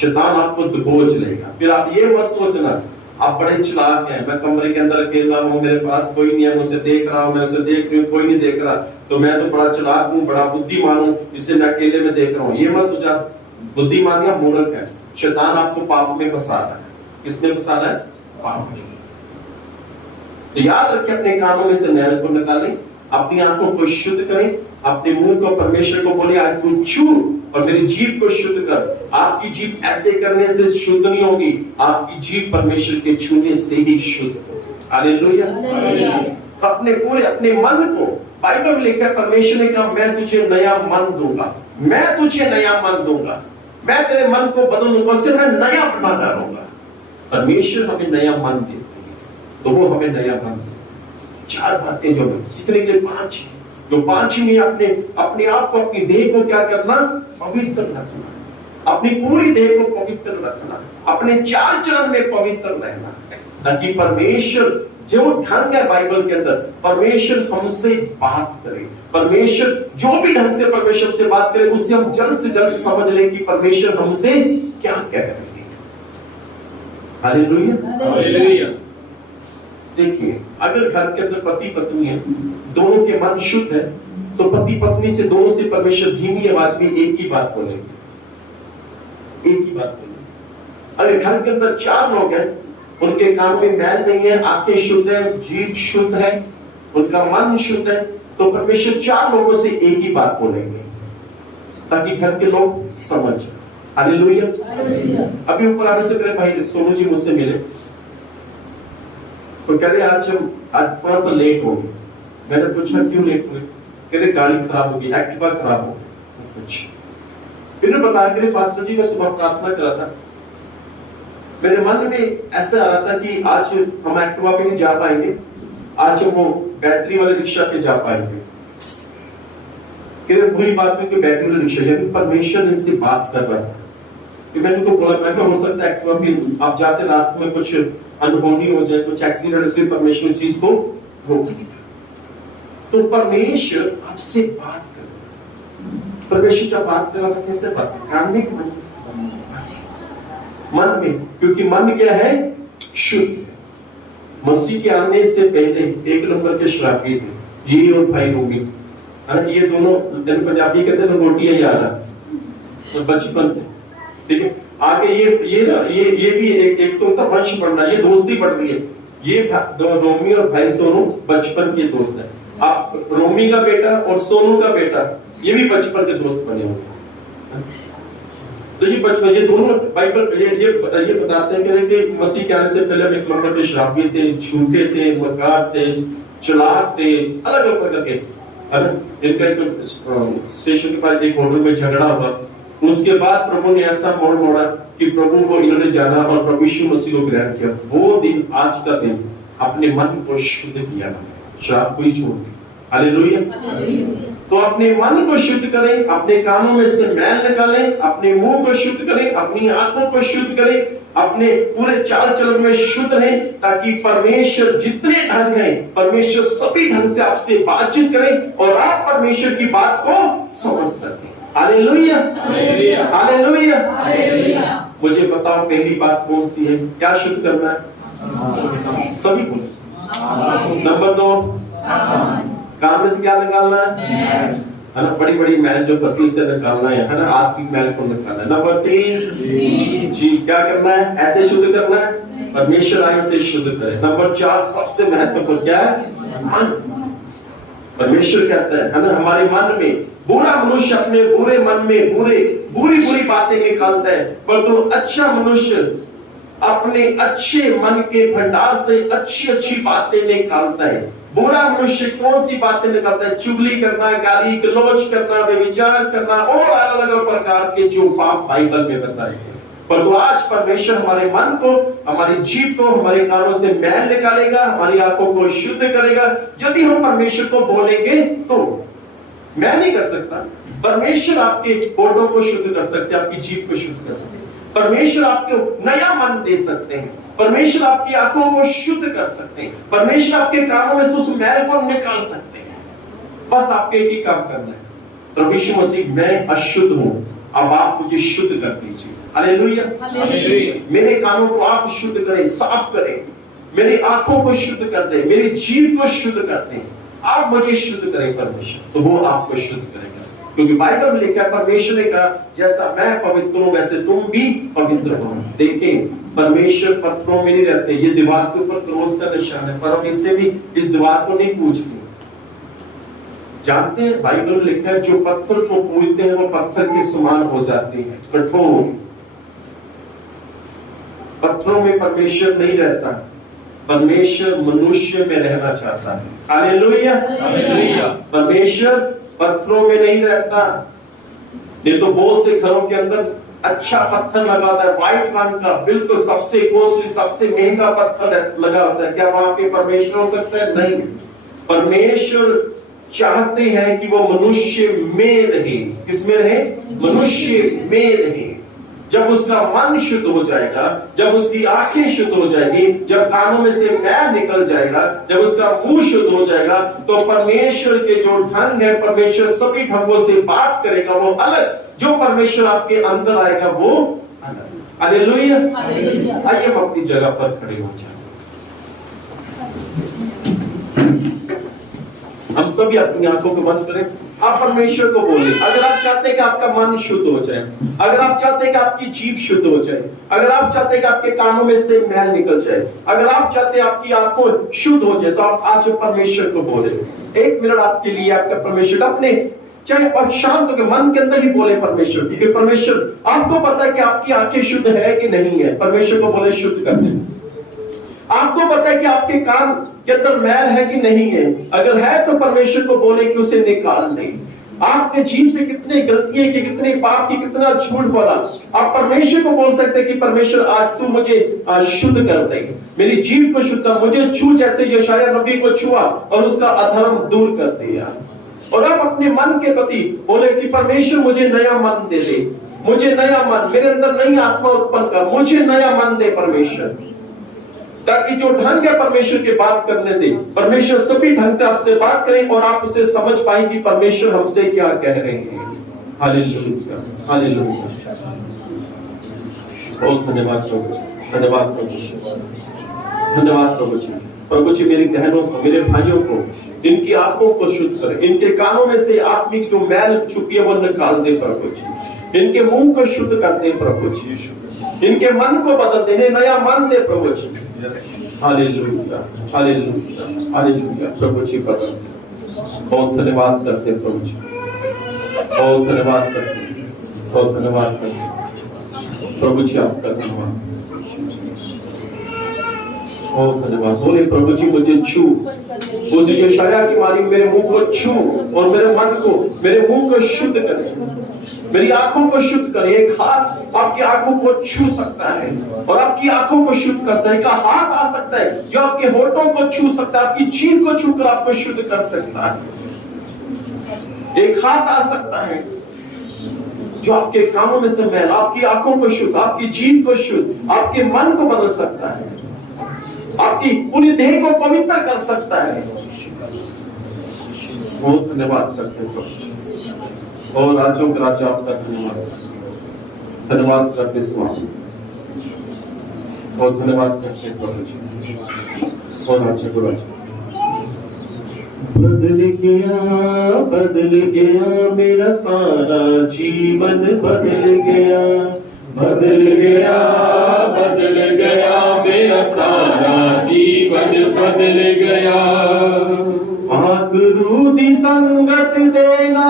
शैतान आपको दबोच लेगा। फिर आप ये मत सोचना आप बड़े चालाक हैं, मैं कमरे के अंदर अकेला हूं, मेरे पास कोई नहीं है, मुझे देख रहा हूं, मैं उसे देख रही हूं, कोई नहीं देख रहा, तो मैं तो बड़ा चालाक हूं, बड़ा बुद्धिमान हूं, इसे मैं अकेले में देख रहा हूं। ये मत सोचा, बुद्धिमान या मूर्ख है। शैतान आपको पाप में फंसा रहा है। किसमें फंसा रहा है? पाप में। तो याद रखें, अपने कानों में से मैल को निकालें, अपनी आंखों को शुद्ध करें, अपने मुंह को परमेश्वर को बोले आज तू छू, और मेरी जीभ को शुद्ध कर। आपकी जीभ ऐसे करने से शुद्ध नहीं होगी, आपकी जीभ परमेश्वर के छूने से ही शुद्ध होगी। हालेलुया। तो अपने पूरे अपने मन को, बाइबल में लिखा है परमेश्वर ने कहा मैं तुझे नया मन दूंगा, मैं तुझे नया मन दूंगा, मैं तेरे मन को बदलूंगा, उससे मैं नया बना डालूंगा। परमेश्वर हमें नया मन देते हैं, तो वो हमें नया मन देते। चार बातें जो हमें सीखने के लिए पांच, जो पांचवी अपने अपने आप को, अपनी देह को क्या करना? पवित्र रखना। अपनी पूरी देह को पवित्र रखना, अपने चाल चलन में पवित्र रहना, ताकि परमेश्वर जो ढंग है बाइबल के अंदर, परमेश्वर हमसे बात करे, परमेश्वर जो भी ढंग से परमेश्वर से बात करे, उससे हम जल्द से जल्द समझ लें कि परमेश्वर हमसे क्या कह रहे हैं। Hallelujah hallelujah. देखिए, अगर घर के अंदर पति पत्नी है, दोनों के मन शुद्ध है, तो पति पत्नी से दोनों से परमेश्वर धीमी आवाज में एक ही बात बोलेंगे, एक ही बात बोलेंगे। अगर घर के अंदर चार लोग हैं, उनके कान में मैल नहीं है, आंखें शुद्ध है, जीभ शुद्ध है, उनका मन शुद्ध है, तो परमेश्वर चार लोगों से एक ही बात बोलेंगे, ताकि घर के लोग समझ। हालेलुया। अभी ऊपर आने से पहले भाई सोनू जी मुझसे मिले, तो कह रहे आज थोड़ा सा लेट हो गए। मैंने पूछा क्यों लेट हुए? कह रहे गाड़ी खराब हो गई, एक्टिवा खराब हो गई। फिर बताया कि पास्टर जी मैं सुबह प्रार्थना करा था, मेरे मन में ऐसा आ रहा था कि आज हम एक्टिवा पे नहीं जा पाएंगे, आज हम वो बैटरी वाले रिक्शा पे जा पाएंगे। वही बात है कि बैटरी वाले रिक्शा, यानी परमेश्वर इनसे बात कर रहा था कि मैंने उनको बोला मैं हो सकता है एक्टिवा पे आप जाते रास्ते में कुछ अनहोनी हो जाए, कुछ एक्सीडेंट, इसलिए परमेश्वर चीज को रोक दिया। तो परमेश्वर आपसे बात कर, परमेश्वर जब बात कर रहा था कैसे बात? कान में, मन में, क्योंकि मन क्या है? शुद्ध। मसीह के आने से पहले एक नंबर के शराबी थे ये और भाई होगी, ये दोनों पंजाबी कहते हैं रोटियां यार, तो बचपन से ठीक है। आगे ये भी एक तो उनका वंश बढ़ना, ये दोस्ती बढ़ रही है। ये रोमी और भाई सोनू बचपन के दोस्त हैं। आप रोमी का बेटा और सोनू का बेटा ये भी बचपन के दोस्त बने होंगे। तो ये बचपन, ये दोनों बाइबल ये बताते हैं कि मसीह के आने से पहले हम एक नंबर के शराबी थे, झूठे थे, मकार थे, चालाक थे, अलग अलग प्रकार के। इनका एक स्टेशन के पास एक होटल में झगड़ा हुआ, उसके बाद प्रभु ने ऐसा मोड़ मोड़ा कि प्रभु को इन्होंने जाना और प्रभु यीशु मसीह को ग्रहण किया। वो दिन, आज का दिन, अपने मन को शुद्ध किया, शराब को ही छोड़ दिया। हालेलुया। तो अपने मन को शुद्ध करें, अपने कानों में से मैल निकालें, अपने मुंह को शुद्ध करें, अपनी आंखों को शुद्ध करें, अपने पूरे चाल चलन में शुद्ध रहें, ताकि परमेश्वर जितने ढंग हैं, परमेश्वर सभी ढंग से आपसे बातचीत करें और आप परमेश्वर की बात को समझ सकें। Hallelujah, hallelujah, hallelujah. मुझे बताओ पहली बात कौन सी है? क्या शुद्ध करना है? सभी बोले। नंबर 2, काम में से क्या निकालना है ना? बड़ी बड़ी मैल जो फसील से निकालना है ना? आत्मिक मैल को निकालना है। नंबर 3, जी क्या करना है? ऐसे शुद्ध करना है, परमेश्वर आयु से शुद्ध करे। नंबर 4 सबसे महत्वपूर्ण क्या है? मन। परमेश्वर कहता है ना, हमारे मन में बुरा मनुष्य अपने बुरे मन में बुरी बातें निकालता है, पर तो अच्छा मनुष्य अपने अच्छे मन के भंडार से अच्छी बातें निकालता है। बुरा मनुष्य कौन सी बातें निकालता है? चुगली करना, गाली गलौज करना, व्यभिचार करना और अलग अलग प्रकार के जो पाप बाइबल में बताए हैं। पर तो आज परमेश्वर हमारे मन को, हमारी जीभ को, हमारे कानों से मैल निकालेगा, हमारी आंखों को शुद्ध करेगा। यदि हम परमेश्वर को बोलेंगे तो मैं नहीं कर सकता, परमेश्वर आपके होठों को शुद्ध कर सकते हैं, आपकी जीभ को शुद्ध कर सकते हैं। परमेश्वर आपको नया मन दे सकते हैं, परमेश्वर आपकी आंखों को शुद्ध कर सकते हैं, परमेश्वर आपके कानों में से उस मैल को निकाल सकते हैं। बस आपके एक ही काम करना है, प्रभु यीशु मसीह मैं अशुद्ध हूं, अब आप मुझे शुद्ध कर दीजिए। Hallelujah, hallelujah. मेरे कानों को आप शुद्ध करें, साफ करें, मेरी आंखों को शुद्ध कर दें, मेरी जीभ को शुद्ध कर दें, आप मुझे शुद्ध करें परमेश्वर, तो वो आपको शुद्ध करेगा। क्योंकि बाइबल में लिखा है, परमेश्वर ने कहा जैसा मैं पवित्र हूं वैसे तुम भी पवित्र हो। देखिए परमेश्वर पत्थरों में नहीं रहते, ये दीवार के ऊपर क्रोस का निशान है, पर हम इससे भी इस दीवार को नहीं पूछते। जानते हैं बाइबल में लिखा है जो पत्थर को पूजते हैं वो पत्थर के समान हो जाते हैं, कठोर। पत्थरों में परमेश्वर नहीं रहता, परमेश्वर मनुष्य में रहना चाहता है। Hallelujah, hallelujah. परमेश्वर पत्थरों में नहीं रहता। ये तो बहुत से घरों के अंदर अच्छा पत्थर लगा होता है, व्हाइट रंग का, बिल्कुल सबसे कॉस्टली, सबसे महंगा पत्थर लगा होता है। क्या वहां पे परमेश्वर हो सकता है? नहीं। परमेश्वर चाहते हैं कि वो मनुष्य में रहे। किसमें रहे? मनुष्य में रहे। जब उसका मन शुद्ध हो जाएगा, जब उसकी आंखें शुद्ध हो जाएगी, जब कानों में से मैल निकल जाएगा, जब उसका मुंह शुद्ध हो जाएगा, तो परमेश्वर के जो ढंग है, परमेश्वर सभी ढंगों से बात करेगा, वो अलग। जो परमेश्वर आपके अंदर आएगा वो अलग। Hallelujah, hallelujah. आइए हम अपनी जगह पर खड़े हो जाए। हम सभी अपनी आंखों को बंद करें, आप परमेश्वर को बोले। अगर आप चाहते हैं कि आपका मन शुद्ध हो जाए, अगर आप चाहते हैं कि आपकी जीभ शुद्ध हो जाए, अगर आप चाहते हैं कि आपके कानों में से मैल निकल जाए, अगर आप चाहते हैं आपकी आंखों शुद्ध हो जाए, तो आप आज परमेश्वर को बोले। 1 मिनट आपके लिए, आपका परमेश्वर अपने चाहे और शांत होकर मन के अंदर ही बोले परमेश्वर, क्योंकि परमेश्वर आपको पता है कि आपकी आंखें शुद्ध है कि नहीं है। परमेश्वर को बोले शुद्ध कर दे। आपको पता है कि आपके कान के अंदर मैल है कि नहीं है, अगर है तो परमेश्वर को बोले कि उसे निकाल दे। आपने जीभ से कितनी गलतियां की, कितने पाप की, कितना झूठ बोला, आप परमेश्वर को बोल सकते हैं कि परमेश्वर आज तू मुझे शुद्ध कर दे, मेरी जीभ को शुद्ध कर, मुझे छू जैसे यशायाह नबी को छुआ और उसका अधर्म दूर कर दिया। और आप अपने मन के प्रति बोले कि परमेश्वर मुझे नया मन दे दे, मुझे नया मन, मेरे अंदर नई आत्मा उत्पन्न कर, मुझे नया मन दे परमेश्वर, ताकि जो ढंग है परमेश्वर के बात करने से, परमेश्वर सभी ढंग से आपसे बात करें और आप उसे समझ पाएं कि परमेश्वर हमसे क्या कह रहे हैं। Hallelujah, hallelujah. बहुत धन्यवाद प्रभु, धन्यवाद प्रभु, धन्यवाद प्रभु जी। प्रभु जी मेरी बहनों को, मेरे भाइयों को, इनकी आंखों को शुद्ध करें, इनके कानों में से आत्मिक जो मैल छुपी है वो निकाल दे प्रभु जी, इनके मुंह को शुद्ध कर दे प्रभु जी, इनके मन को बदल दे, नया मन दे प्रभु जी। Hallelujah, hallelujah, hallelujah. प्रभु जी बदल, बहुत धन्यवाद करते प्रभु जी, बहुत धन्यवाद करते, बहुत धन्यवाद करते प्रभु जी, आपका धन्यवाद, बहुत धन्यवाद। बोले प्रभु जी मुझे छू, उस यशायाह की मारी मेरे मुंह को छू और मेरे मन को, मेरे मुंह को शुद्ध करें, मेरी आंखों को शुद्ध करें। एक हाथ आपकी आंखों को छू सकता है और आपकी आंखों को शुद्ध कर सकता है। एक हाथ आ सकता है जो आपके होठों को छू सकता है, आपकी जीभ को छूकर आपको शुद्ध कर सकता है। एक हाथ आ सकता है जो आपके कानों में से मैल, आपकी आंखों को शुद्ध, आपकी जीभ को शुद्ध, आपके मन को बदल सकता है, आपकी पूरी देह को पवित्र कर सकता है। बहुत धन्यवाद करते हैं और राज्यों के राजा आपका धन्यवाद करते स्वामी, बहुत धन्यवाद करते हैं और राज्य को राजा। बदल गया मेरा सारा जीवन, बदल गया, बदल गया, बदल गया मेरा सारा जीवन, बदल गया। पाकरूदी संगत देना,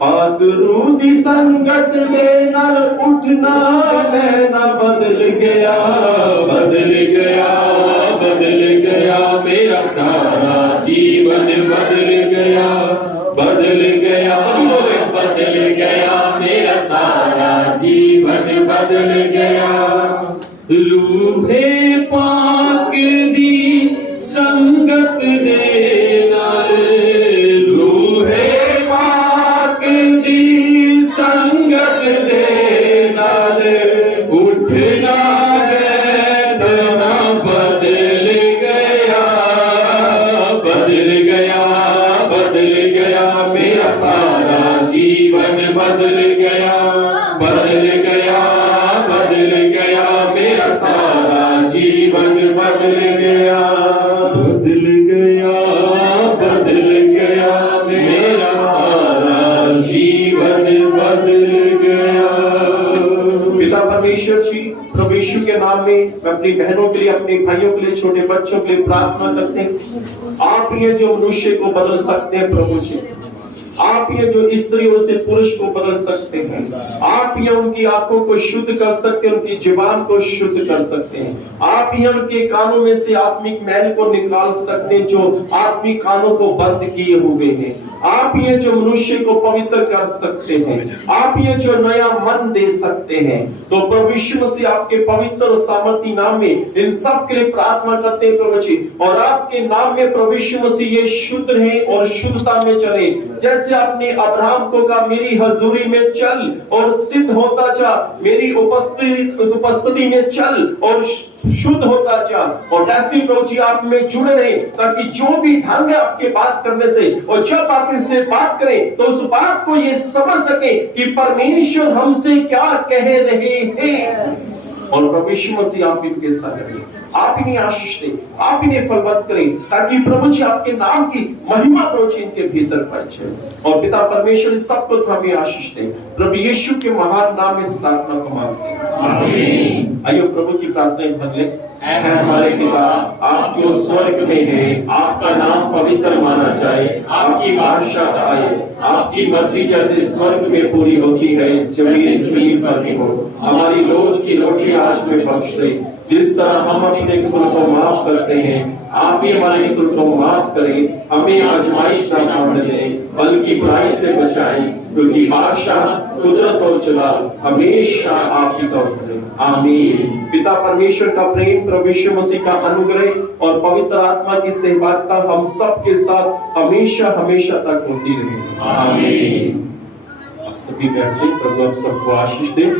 पाकरूदी संगत देना, उठना लेना बदल गया, बदल गया, बदल गया मेरा सारा जीवन, बदल गया, बदल गया, बदल गया मेरा सारा जीवन, बदल गया। रूहे पाक दी संगत दे नाल, रूहे पाक दी संगत दे नाल, उठना बैठना बदल गया, बदल गया, बदल गया मेरा सारा जीवन, बदल गया, बदल गया, बदल गया मेरा सारा जीवन, बदल गया, बदल गया, बदल गया मेरा सारा जीवन, बदल गया। पिता परमेश्वर जी, प्रभु यीशु के नाम में मैं अपनी बहनों के लिए, अपने भाइयों के लिए, छोटे बच्चों के लिए प्रार्थना करते हैं। आप ये जो मनुष्य को बदल सकते हैं प्रभु जी, आप ये जो स्त्रियों से पुरुष को बदल सकते हैं, आप ये उनकी आंखों को शुद्ध कर सकते हैं, उनकी जुबान को शुद्ध कर सकते हैं, आप ये उनके कानों में से आत्मिक मैल को निकाल सकते हैं जो आत्मिक कानों को बंद किए हुए हैं, आप ये जो मनुष्य को पवित्र कर सकते हैं, आप ये जो नया मन दे सकते हैं। तो प्रभु यीशु मसीह आपके पवित्र और सामर्थी नाम में इन सब के लिए प्रार्थना करते हैं प्रभु जी, और आपके नाम में प्रभु यीशु मसीह ये शुद्ध रहे और शुद्धता में चले। जैसे आपने अब्राहम को कहा मेरी हजूरी में चल और सिद्ध होता जा, मेरी उपस्थिति में चल और शुद्ध होता जा, और ऐसे प्रभु जी आप में जुड़े रहे, ताकि जो भी ढंग है आपके बात करने से, और जब आप इनसे बात करें तो उस बात को ये समझ सके कि परमेश्वर हमसे क्या कह रहे हैं। और प्रभु यीशु मसीह आप इनके साथ रहें, आप इन्हें आशीष दें, आप इन्हें फलवत करें, ताकि प्रभु जी आपके नाम की महिमा प्रभु जी इनके भीतर पहुंचे। और पिता परमेश्वर इस सबको हमें आशीष दें, प्रभु यीशु के महान नाम में इस प्रार्थना को मांगते हैं, आमीन। आइए प्रभु की प्रार्थना भाग लें। है हमारे पिता, आप जो स्वर्ग में हैं, आपका नाम पवित्र माना जाए, आपकी बादशाह आए, आपकी मर्जी जैसे स्वर्ग में पूरी होती है जमीन जमीन पर भी हो। हमारी रोज की रोटी आज में बख्श दे, जिस तरह हम अपने कसूर को माफ करते हैं, आप भी हमारे कसूर को माफ करें, हमें आजमाइश न आने दें, बल्कि बुराई से बचाएं, क्योंकि बादशाह, कुदरत और जलाल हमेशा आपकी तरफ है, आमीन। पिता परमेश्वर का प्रेम, प्रभु यीशु मसीह का अनुग्रह और पवित्र आत्मा की सहभागिता हम सब के साथ हमेशा हमेशा तक होती रहे, आमीन। आप सभी बैठे, प्रभु आप सबको आशीष दे।